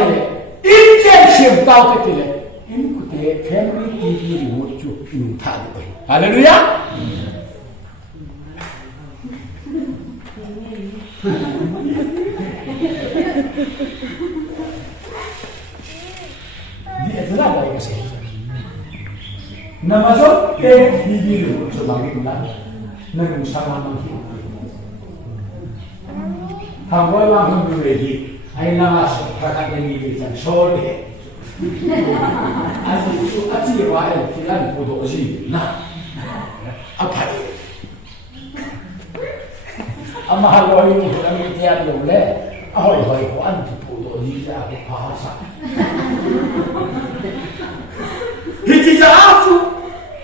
ít chuyện xem tao cái gì in cụ thể family TV remote chụp phim thả được hallelujah dia adalah baik kesehatan. Nama so TV remote sebagai bulan nang sama menghidup. Hangoi wang hung ready, ai nama kakak yang ini macam soleh. Aku tu aci wai kilan bodoh sih, nah apa? Ama haloi ni kami tiap boleh, ahoi hoi kuan tu bodoh ni saya aku bahasa. Hiji aku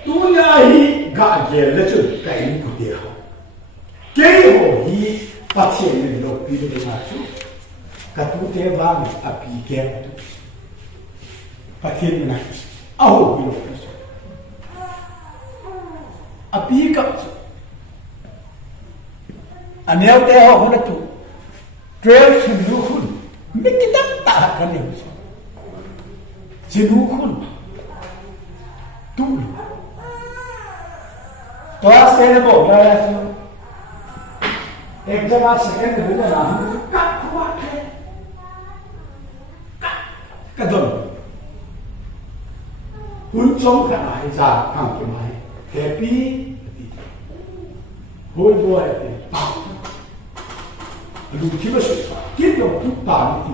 tu nyai gak je lecu kain putih. Kau hi Pathen ni lo pilih dengan tu, katu tebang api kem tu, Pathen menangis, aku pilih tu, api kap tu, aniau teh aku tu, 12 jenuhun, kita tak akan yang tu, jenuhun, tu, tuas kena bawa ya tu. एक जगह सेकंड हो जाना कट हुआ है कदम हुंचों का आई जा काम के माय हैप्पी होल बॉय लुकी बस किन यो तुत्ता नी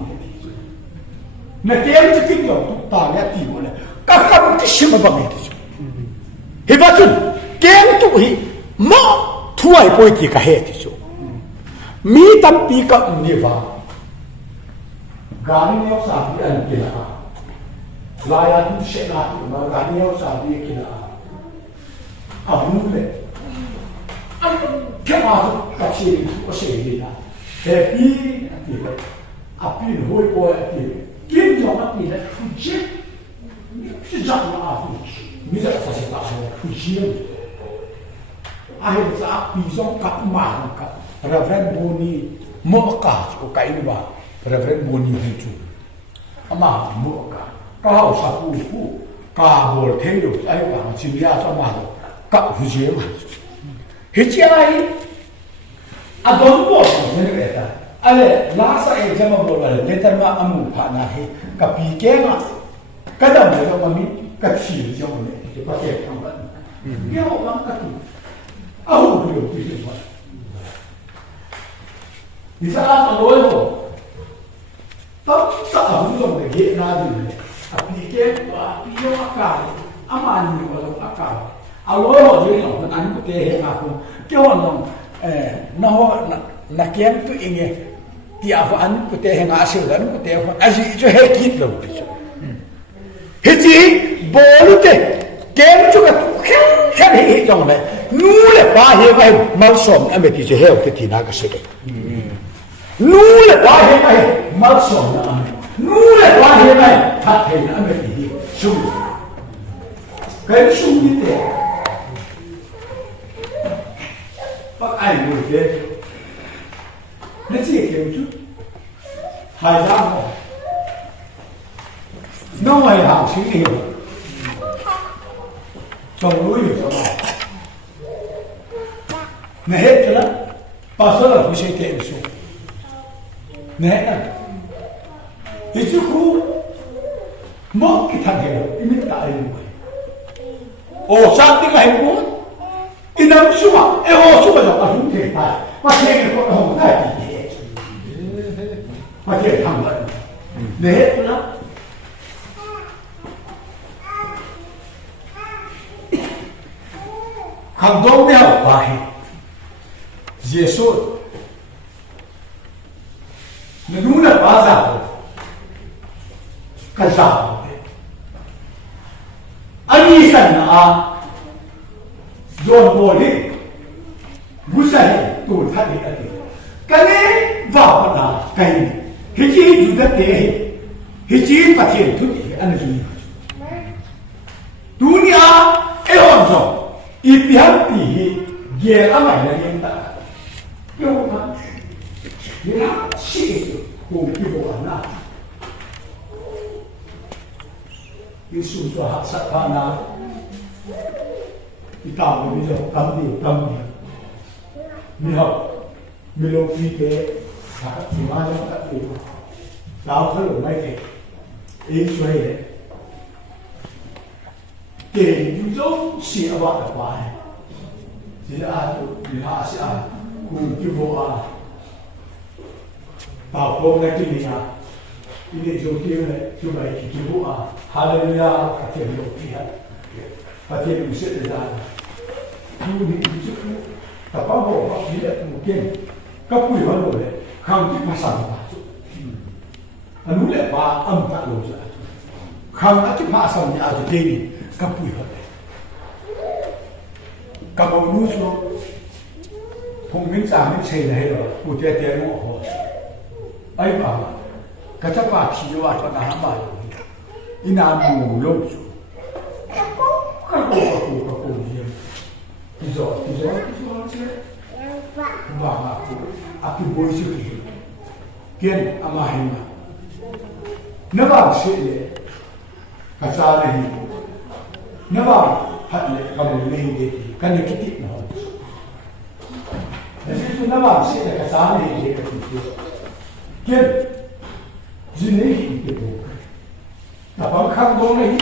न केम च किन यो तुत्ता ने ती बोले का किसिम बगे ती हेबाचुन केम तु ही म थुआई पोइती का हे ती mi tampi ka niwa gani ne sa bi an kila la ya tu she na tu ma gani ne sa bi kila abu le an ke ma ka chi ko she ni la he pi ti le api hoi ko ti kin jo ma ti le fu chi chi ja na fu mi ja sa se ta fu chi ai sa pi zo ka ma ka Reverend Boni Moka ko kain ba Reverend Boni hitu ama Moka ka hau sa pu ka bol thelo ai ba chimya sa ma ka huje ma hichai adon bo ne eta ale lasa exam bo ba letter ma amu pha na he ka pi ke ma ka da ma ma mi ka chi jo ne ke pa ke kam ba ye ho ma ka tu au yo ti ba bisa apa loyo tak belum lagi nadi aplikasi api yo akal aman ni walau akal aloyo jadi no an ko te aku kyo no na kem tu inge ti afu an ko te nga asilan ko te afu asi jo he kit lo hiji bolute kem chu ka khen he jong le nu le ba he vai mal som ame ti je he ko ti na ka se Nule bahe mai malsom na ame. Nule bahe mai phatthei na ame di sum. Kai sum ni te. Pak ai mu te. Ne chia kiểu chút hai ra rồi nó ngoài hàng xí hiểu trong núi hiểu cho bà nè hết cho lắm bao giờ là tôi sẽ kể xuống nè nè thì chú khu mất cái thằng hiểu im lặng tại người ồ sao tiếng hay quá cái năm xuống à em hồ xuống rồi mà không thể tại mà thế thì con hồng này thì thế mà thế thằng vậy để hết cho lắm không tốt đeo bài Giê-xu nó đúng là quá giả cái giả anh đi sẵn là dồn bồ đi bút dạy tụi thắt đi ở đây cái này vào bắt đầu cái này cái gì chủ đất đấy cái gì phát hiện thuốc gì anh là gì dunia ehon rồi ipihan ti ghê lắm mày là nhân ta yêu mà như là chỉ cùng cái bộ ảnh nào Giê-xu cho hạt sát pha nào thì tạo bây giờ tâm điều mình học mình lâu phi tế hạt chúng ta trong các điều đào thơ ở mấy cái ý xoay đấy tiền giống xịa bạc ở ngoài thì mình hạ sẽ cùng cái bộ bảo công này cái gì à cái này đầu tiên này chú bảy cái bộ Hallelujah các tiền đầu tiên và tiền mình sẽ được ra chú đi chú tập báo bộ họ chỉ là một kiện các quý văn rồi đấy không chỉ phát sản mà anh muốn lại ba âm tạ lộ ra không đã chỉ phát sản nhà thì đây này các quý văn đấy các ông nuôi xuống không biết rằng mình xây này rồi một cái tiền nó họ ấy bảo cái chắc là chỉ là cho nó bảo ina mù lâu rồi các cô gì thì rồi chứ và aku bôi chứ gì kiên ama hình mà nó vào sẽ lệ cả cha này nó vào hạt lệ cầm lên đi cái này cái tít nó nên nó vào sẽ là cả cha này để cái gì kiên gì này cái bộ tập bằng khác đâu này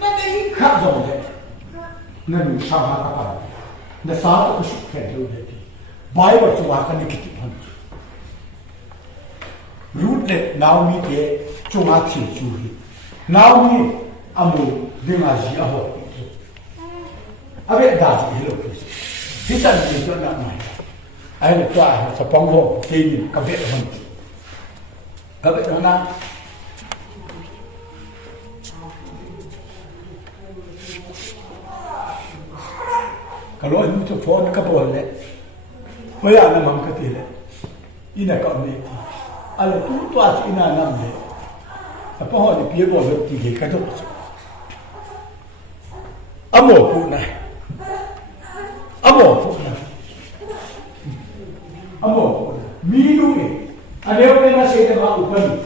nó đi khác rồi đấy nên sao hả các bạn nó sao có sự khen luôn đấy Bible cho bạn cái này kịch hơn root lệ nào mi thế cho bạn thiệt chú ý nào mi amu đừng là gì à họ à vậy đã gì hiểu được thì sao thì cho nó này ai là tòa sẽ phong hộ thì các vị hơn các vị đó na kalau ini tu phone kapol le, boleh ana mam kati le, ina kau ni, ala tu as ina nam le, apa hal ni dia boleh tiga kado, amo pun na, minu ni, ada orang yang saya dah upan,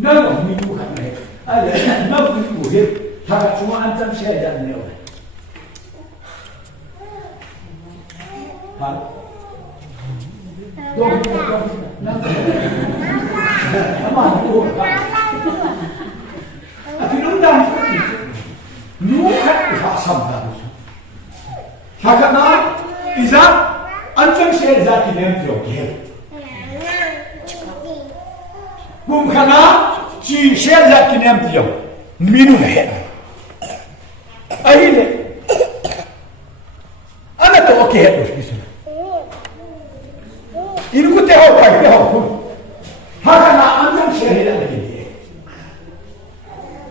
nama minu kan ni, ada nama minu ni, tak cuma antam saya dan ni orang. Don't If you don't you have to have sometimes. Hakana is that until says that in empty okay. Mumkana, she shares that in empty. Minu head. I hear it. I'm not okay with this. 이렇게 때하고 갈 때하고 하가나 안장 쉐해야 되겠지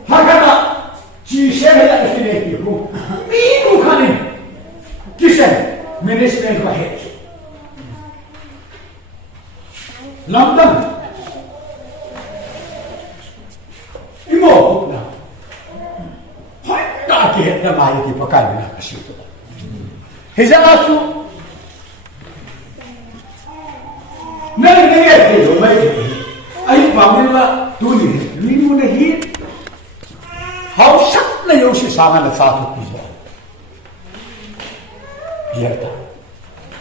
하가나 지 쉐해야 되겠고 미국하는 기생 매니지먼트가 했죠 런던 이모 화이트하게 했다 말이지 바깥에 나가시고 해자가수 내가 얘기했대요. mấy anh bảo mình là tôi đi lui này hít hậu sắc này yêu sự sang là sao thuộc bây giờ giờ ta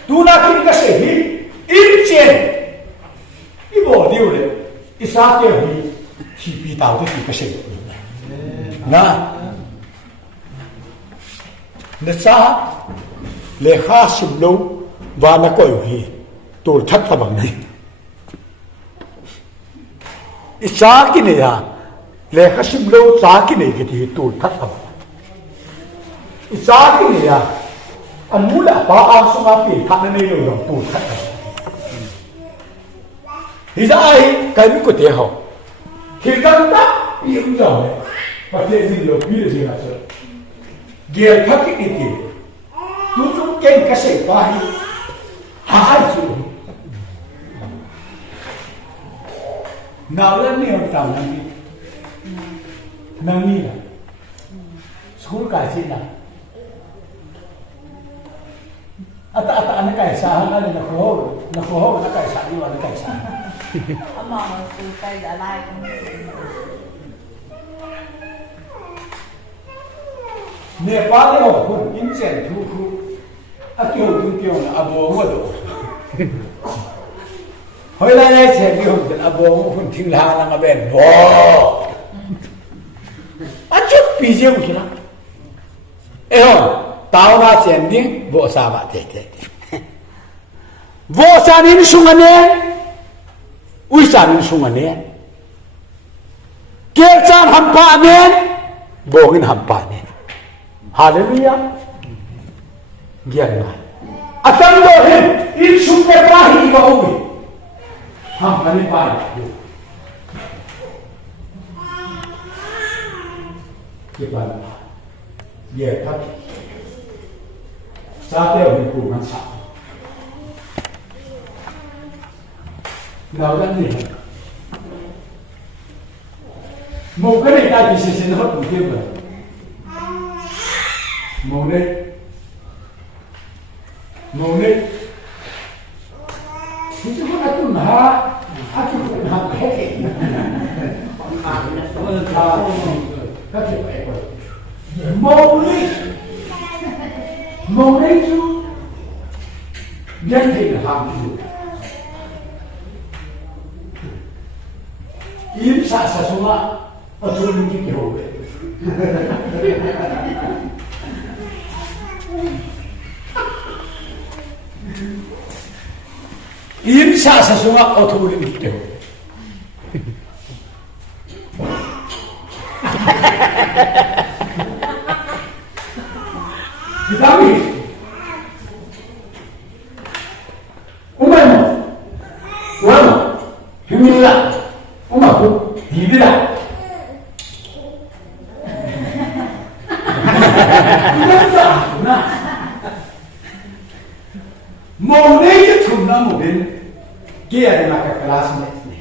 tu na khi cái sự hít ít trên cái bộ điều đấy cái sao cái hít thì bị tạo được cái sự na nó sao lệ khá xìm lâu và nó có yêu hít tôi thắt là bằng này isa ki ne ya le khasim lo sa ki ne ki ti tu that ba isa ki ne ya anmula pa a sunga pi that ne lo yo tu that isa ai kai mi ko te ho ki kan ta yum jo ba te sin lo pi de ga so ge thak ki ti tu tu ken ka se ba hi ha ai chu nào lên nhiều tầm năng nghi là school cái gì là ta nó cái sao nó là khổ nó cái sao như là nó cái sao mà từ cây đã lai Nepal đấy họ cũng in tiền thu kiểu là abo mua đồ hồi nay này sẽ đi hùng tiền abo hùng thiên la năng bên bò chút bị gì không chứ không tao ra tiền đi vô sa bát thế vô sa nín sung anh em uy sa nín sung anh em kia chan ham pa anh em bồ in ham pa anh em hallelujah gian này atam do hin in sung ke pa hi ba ui ham anh em pa cái bạn về thấp xa theo hình cụ ngăn sẵn nào đang gì một cái này ta chỉ sẽ nó cũng thêm rồi màu này thì chúng ta cũng là chúng ta học hết các chuyện vậy màu đấy chú nhân thì là hàm chú yếm xạ xuống á ở chỗ những cái kiểu vậy yếm xạ xuống á ở chỗ những cái kiểu Kami, umano, himila, umaku, dibila. Mau ni tu na mau bin, kia ada nak kelas ni.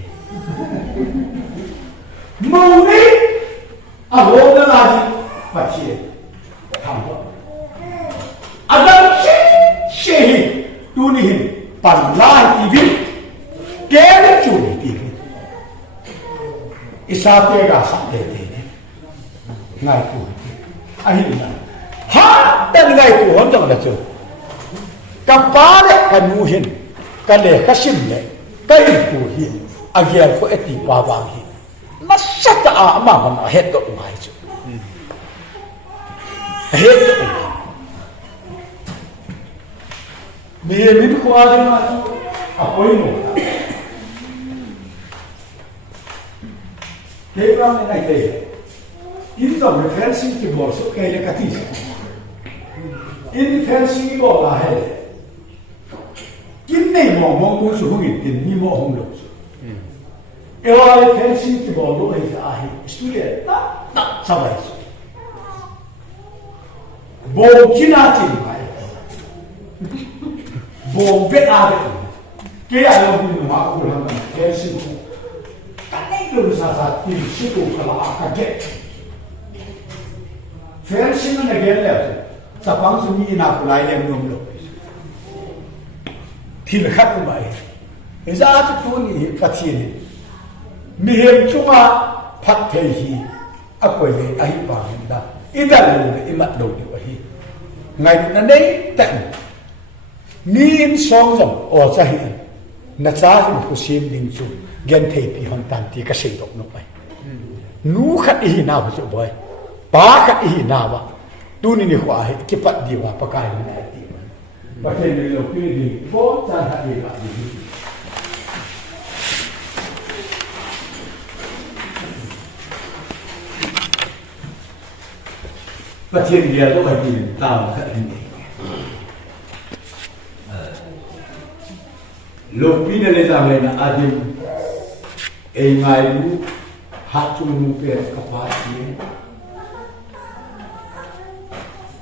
Mau ni, awak dah lagi baca, tampak. Adam shehi tunihin panlah ibin kere chuni ibin isate ga sate de ngai ku ahin na ha tan ngai ku hom jong da chu kapale kanuhin kale kasim le kai ku hi agia ko eti pa wang hi masata ama ma het do ngai chu het do mình qua đây mà quấy một thế ra này thì in dòng cái fancy thì bỏ số cây là cái gì in fancy bỏ là hay in này bỏ cũng số không tiền như bỏ không được cái fancy thì bỏ lúc ấy là ai student ta sao vậy bộ chỉ là chỉ phải bộ vết à cái ai làm gì mà cũng làm cái sự cái này luôn sao thì sự cũng là cái cái phép sinh nó này cái là tập quán sinh như nào cũng lại đem luôn luôn thì là khác như vậy Eza tu ni Pathen mihem chunga phatthei hi akoi le ahi pa da idal le imat do ni wahi ngai na nei tan ni in song jam o cha hi na cha hi ku sim ding chu gen thei pi hon tan ti ka sei dok no pai nu khat hi na bu chu boy pa khat hi na ba tu ni khwa hi ki pat di wa pa kai na ti Pathen ni lo pi di bo cha ha di ba di Pathen dia tu kan dia tahu kat ini. Lopi ni le zaman na adim, ngai bu hatu nupa kapas ni.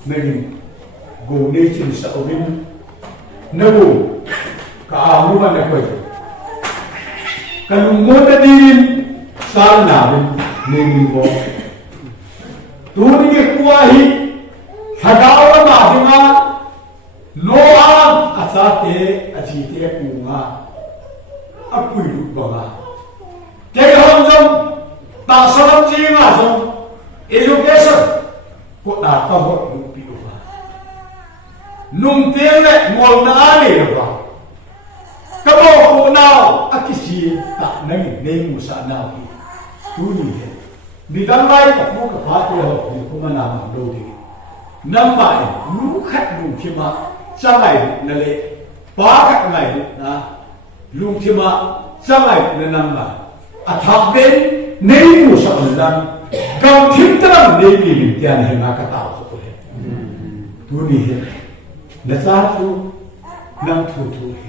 Mungkin gune cina saudin, nabu keamuan nak kau. Kalau muda diin sal nabin ni bo. Tuni kuahi hadawa mahima noam asate ajite kunga apui lubanga kaya hamjam tasalam jinga jam education ko da ka ho lupi uba nung tele mol na ale ba kabo ko now akisi ta nang nei musa na hi tuni Di dalam bayi tak mau kepati ho, di kuma nama do di. Nampai lu khat lu cima sangai nale, pakat ngai na lu cima sangai namba. Athap ben nei mu sakulan, kau tintam nei pilih tian hendak kata aku he. Tu ni he, nasa tu nang tu he.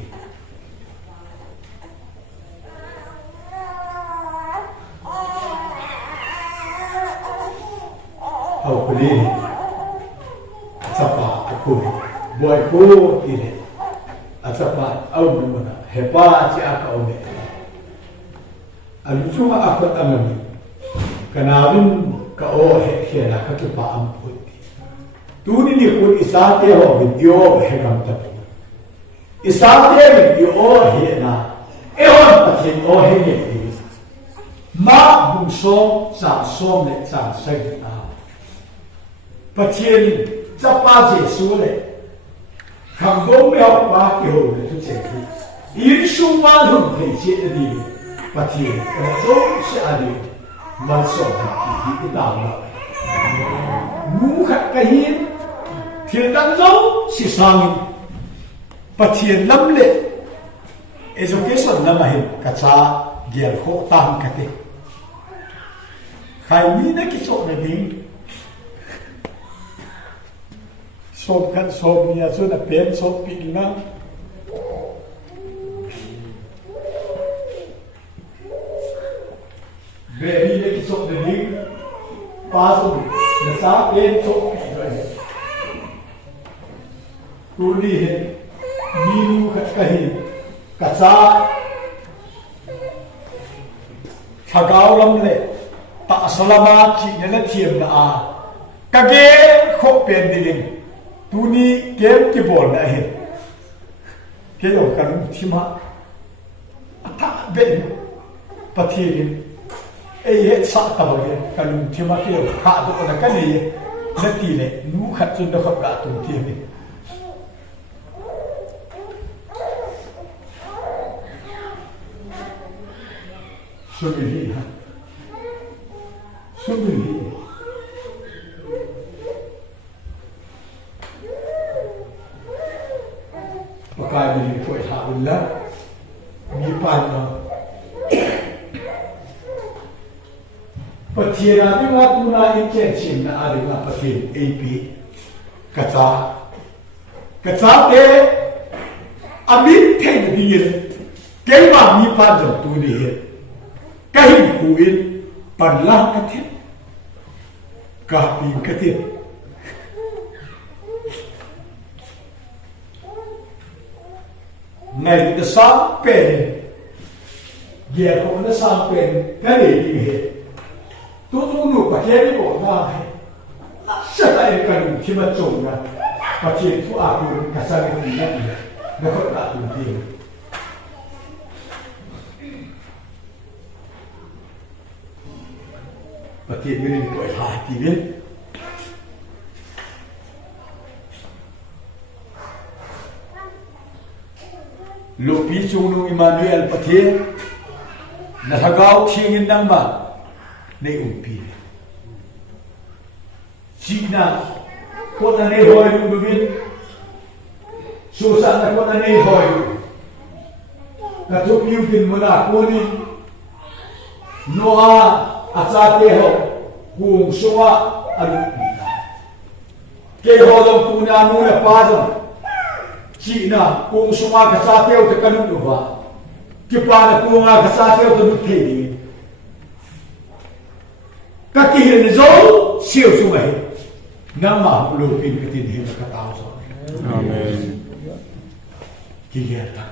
Aku ni, siapa aku, boy aku ini, siapa aku mana, hebat siapa aku ni. Alu cuma aku tangan, kenapa kau hela ketupa ampun. Tu ni pun isate ho video hegam tapi, isate video hena, Pathen hege. Ma bungso sang som le sang segi. Pathen chapa Jesu le kham gom me học ba ki ho le tu che ki in shu ma lu thei che di Pathen ka zo se ali mal so ki ki ta ma nu khat ka hin thil dang zo si sang Pathen lam le education lam hin ka cha gel kho tam ka te khai ni na ki so na ding Sob kan sob ni aso na pen sob pil na Beri le ki sob na ling paso na sa pen sob pil na Tuli he Ninu kat kahi Kasa Thagaw lam le Ta salama chi nila thiem na a Kage khok pen diling Tuni game ki bol na he ke yo kan thima ata be Pathen he sa ta ba kan thima ke yo kha do na kan ni na ti le nu khat chun do khap ga tu ti ni so ni ha so ni Pakai beli koi haula, mipan na. Pathen ni waktu na intention na ada na Pathen AP kata te amit ten dia kema mipan jam tu ni he kahim kuin panlah kathe kahpi kathe Ngày ta sáng bền Dè không nó sáng bền Cái này đi hết Tôi nụ bà thế đi bộ ra Sẽ lại cần khi mà trông ra Và chuyện phụ ạc của cả sang cái gì đó Nó không đạt được tiền Pathen người gọi hai thì biết lúc pi chung nung Emmanuel Pathen na thagao thiêng in năng mà nei pi chỉ na con anh ấy hỏi luôn biết số sản là con anh ấy hỏi là chụp yêu tin muốn là con đi Noa asate ho kung suwa alut ke ho dong tu na nu na pa dong chi na kung suwa ka sa teo te kanu ba ke pa na kung nga ka sa teo te nu the ni ka ki hin zo siêu su mai na ma lu pin ka tin hin ka tao so amen ki ya ta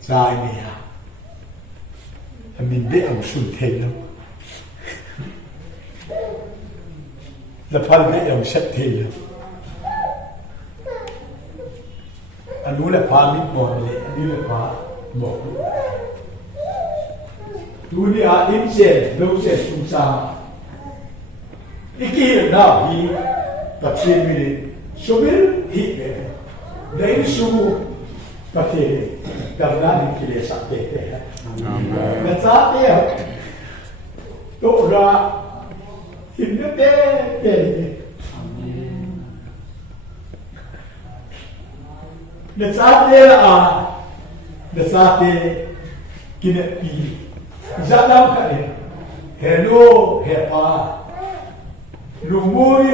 sai ni ya mình biết ông xuân thế đâu là phải biết ông sắp thế đâu anh nói là phải biết một lệ anh nói là phải một tu đi à in sen đâu sen sung sa cái gì nào đi tập thiên mình số biết hít về lấy số tập thiên cầm ra những cái sắp thế cái giá tiền tổ ra hình nước té tiền cái giá tiền là cái giá tiền kia pi giá năm cái hello hepa lumui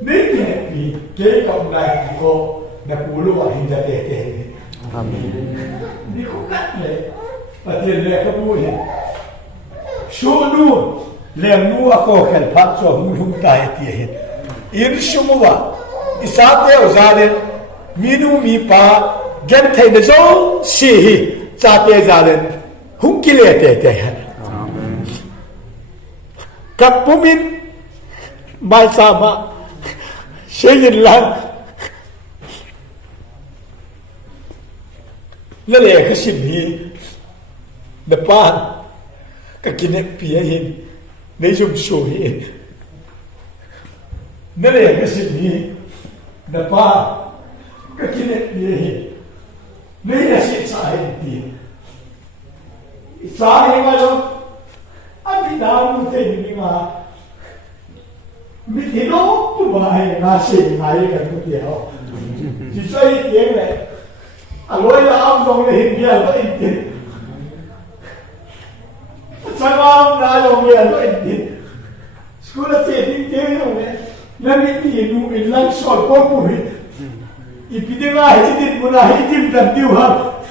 nít kia pi cái cộng lại có là cú lúa hình ra tiền đi không cắt này Pathen le ka bu hin su nu le nu a ko khel phat so hum tai ti hin in sumuwa isa te o zalen minu mi pa gen thai na zo si hi cha te zalen hum ki le te han kap pumin mai sama sheyin lang le ka sim hi depan kakinek piahin nejum suhin nele kesini depan kakinek piahin neya sit sahin ti sahin malo abi damu te ni ma mitino tu bai na se ngai kan tu ti ho ji sai tieng le aloi la am dong le hin dia lo in Sao ông đã dùng miệng rồi thì school là chuyện như thế rồi đấy, nên cái gì cũng mình lăn sỏi con của mình, ít bị tiếng ai chỉ tin muốn ai tin làm tiêu hơn,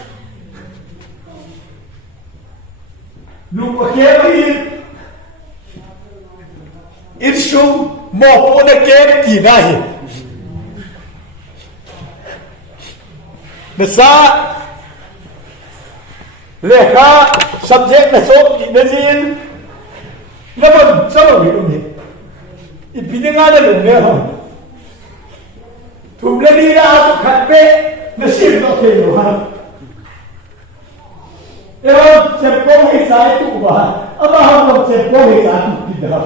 Nupa kia rồi ít số một con đã kia gì này, được sao? Lệ khá subject là số gì đấy gì nó vẫn sao mà bị đúng hết ít bị tiếng Anh là đúng đấy không thùng lên đi ra tôi khát bê nó xịn nó thêm rồi ha em không chẹp cô hay trái tụ bà mà không chẹp cô hay trái tụ gì đó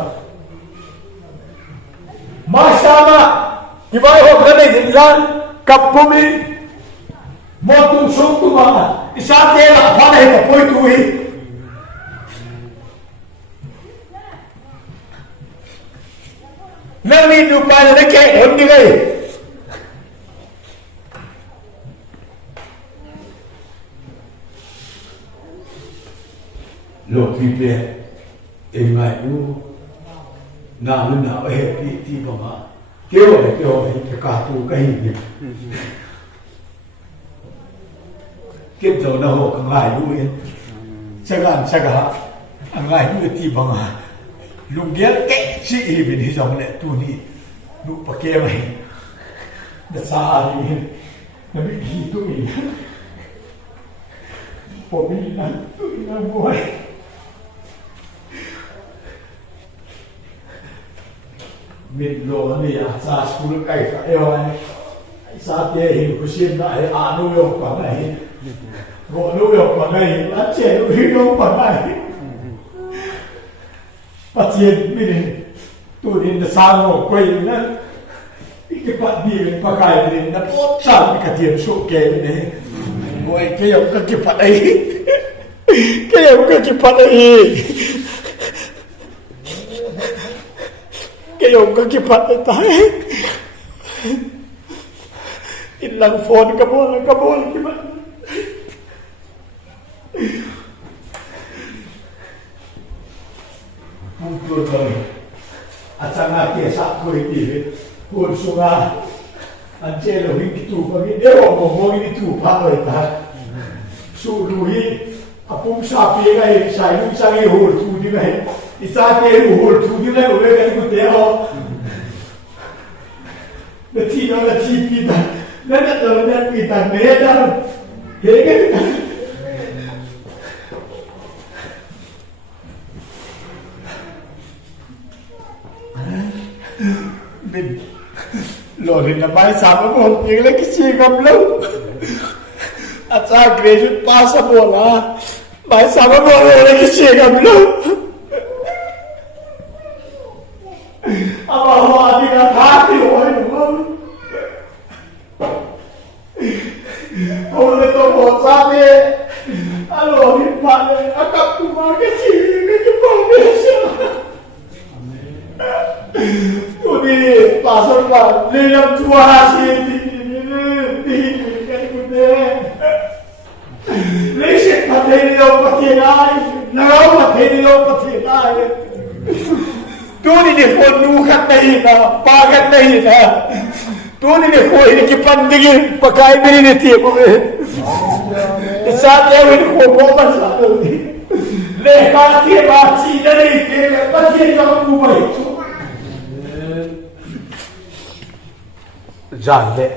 mà sao mà thì vậy hôm cái này thì ra cặp của mình một tụ sống tụ bà isa te la phanai ka poi tui nami Nupa na ke on di gai lo pipe e mai u na lu na e ti ba ma kyo e ka tu kai ni kiếp rồi nó hộ cả ngày luôn yên chắc cả ngày luôn thì bằng lùng ghét cái gì vì đi dòng lại tu đi Nupa kia mày đã xa đi nó bị gì tụi mình bỏ mình là tụi mình là muội mình lo này xa school cái eo này xa kia hình của xuyên lại nuôi ông quả này bộ nuôi ông quả này ăn chè nuôi ông quả này Pathen minin tunin na sango ko na ikipat din pagkain din na po sa ikatiyem suke ni boy kayo kakipat ay kayo kakipat ay kayo kakipat ay tayo ilang phone kabol kibat Mungkin acara biasa aku ini, pun sungai, anjelo ini tu, bagi dia ngomong ini tu, apa itu? Suruhi, apung sapi ni, sayur sangi hul tu ni, isake hul tu ni, oleh kan aku tengok. Nanti kita, nanti kita medan, hehehe. Mình lỗi thì là mai sáng một những cái gì gặp lâu à cha graduate pass à bộ là mai sáng một là cái gì gặp lâu à bà hoa thì là thác thì hỏi đúng không hôm nay tôi bỏ ra đi à lỗi thì bạn này à cặp tụi mà cái gì cái bao biết sao Tuli pasal apa? Lihat tua hasil di kan kuda. Lihat phatthei lo phatthei lai, nau phatthei lo phatthei lai. Tuli ni phone nu kat nahi na, pa kat nahi na. Tuli ni koi ni kipan digi pakai beri ni tiap ko. Saat dia ni ko bomas satu ni. Lepas dia baci dari dia phatthei lo kubai. Giản lệ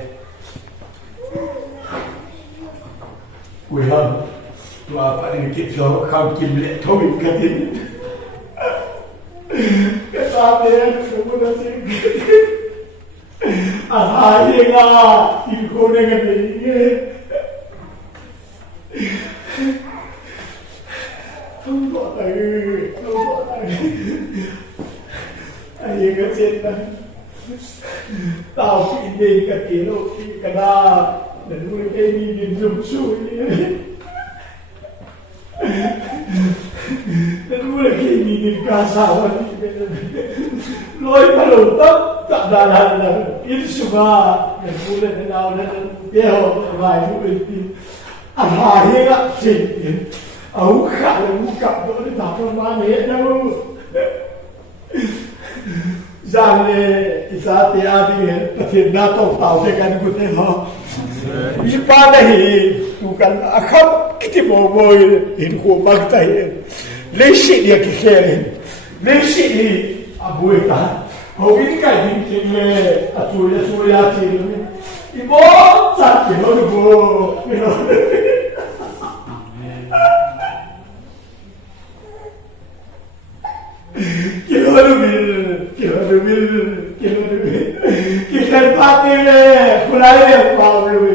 Quỳ hâm và phải đi kịp số không chìm lệ thôi cái tiếng cái ta thế không có gì à hai đi ra thì cô này cái gì không có tay anh cái chuyện này tao bị đi cả tiếng đâu khi cả đa để nuôi em đi đến dùng suối để nuôi khi đi đến cả sao lôi cả lồng tóc tạm đà là ít suma để nuôi lên thế nào để đeo vài nuôi đi ăn hà hết á chỉ ấu khả là ngu cặp đó để thả con má hết đâu Giang ni saat dia di Pathen nato tahu kan kita ha. Ipa nahi bukan akam kita boboy in ko magtay. Leshi dia kikere. Leshi ni abu ita. Hawin ka din kile athu ya surya chile. Ibo sat kilo go. Kilometer, kita pati le, kulai le, pau le.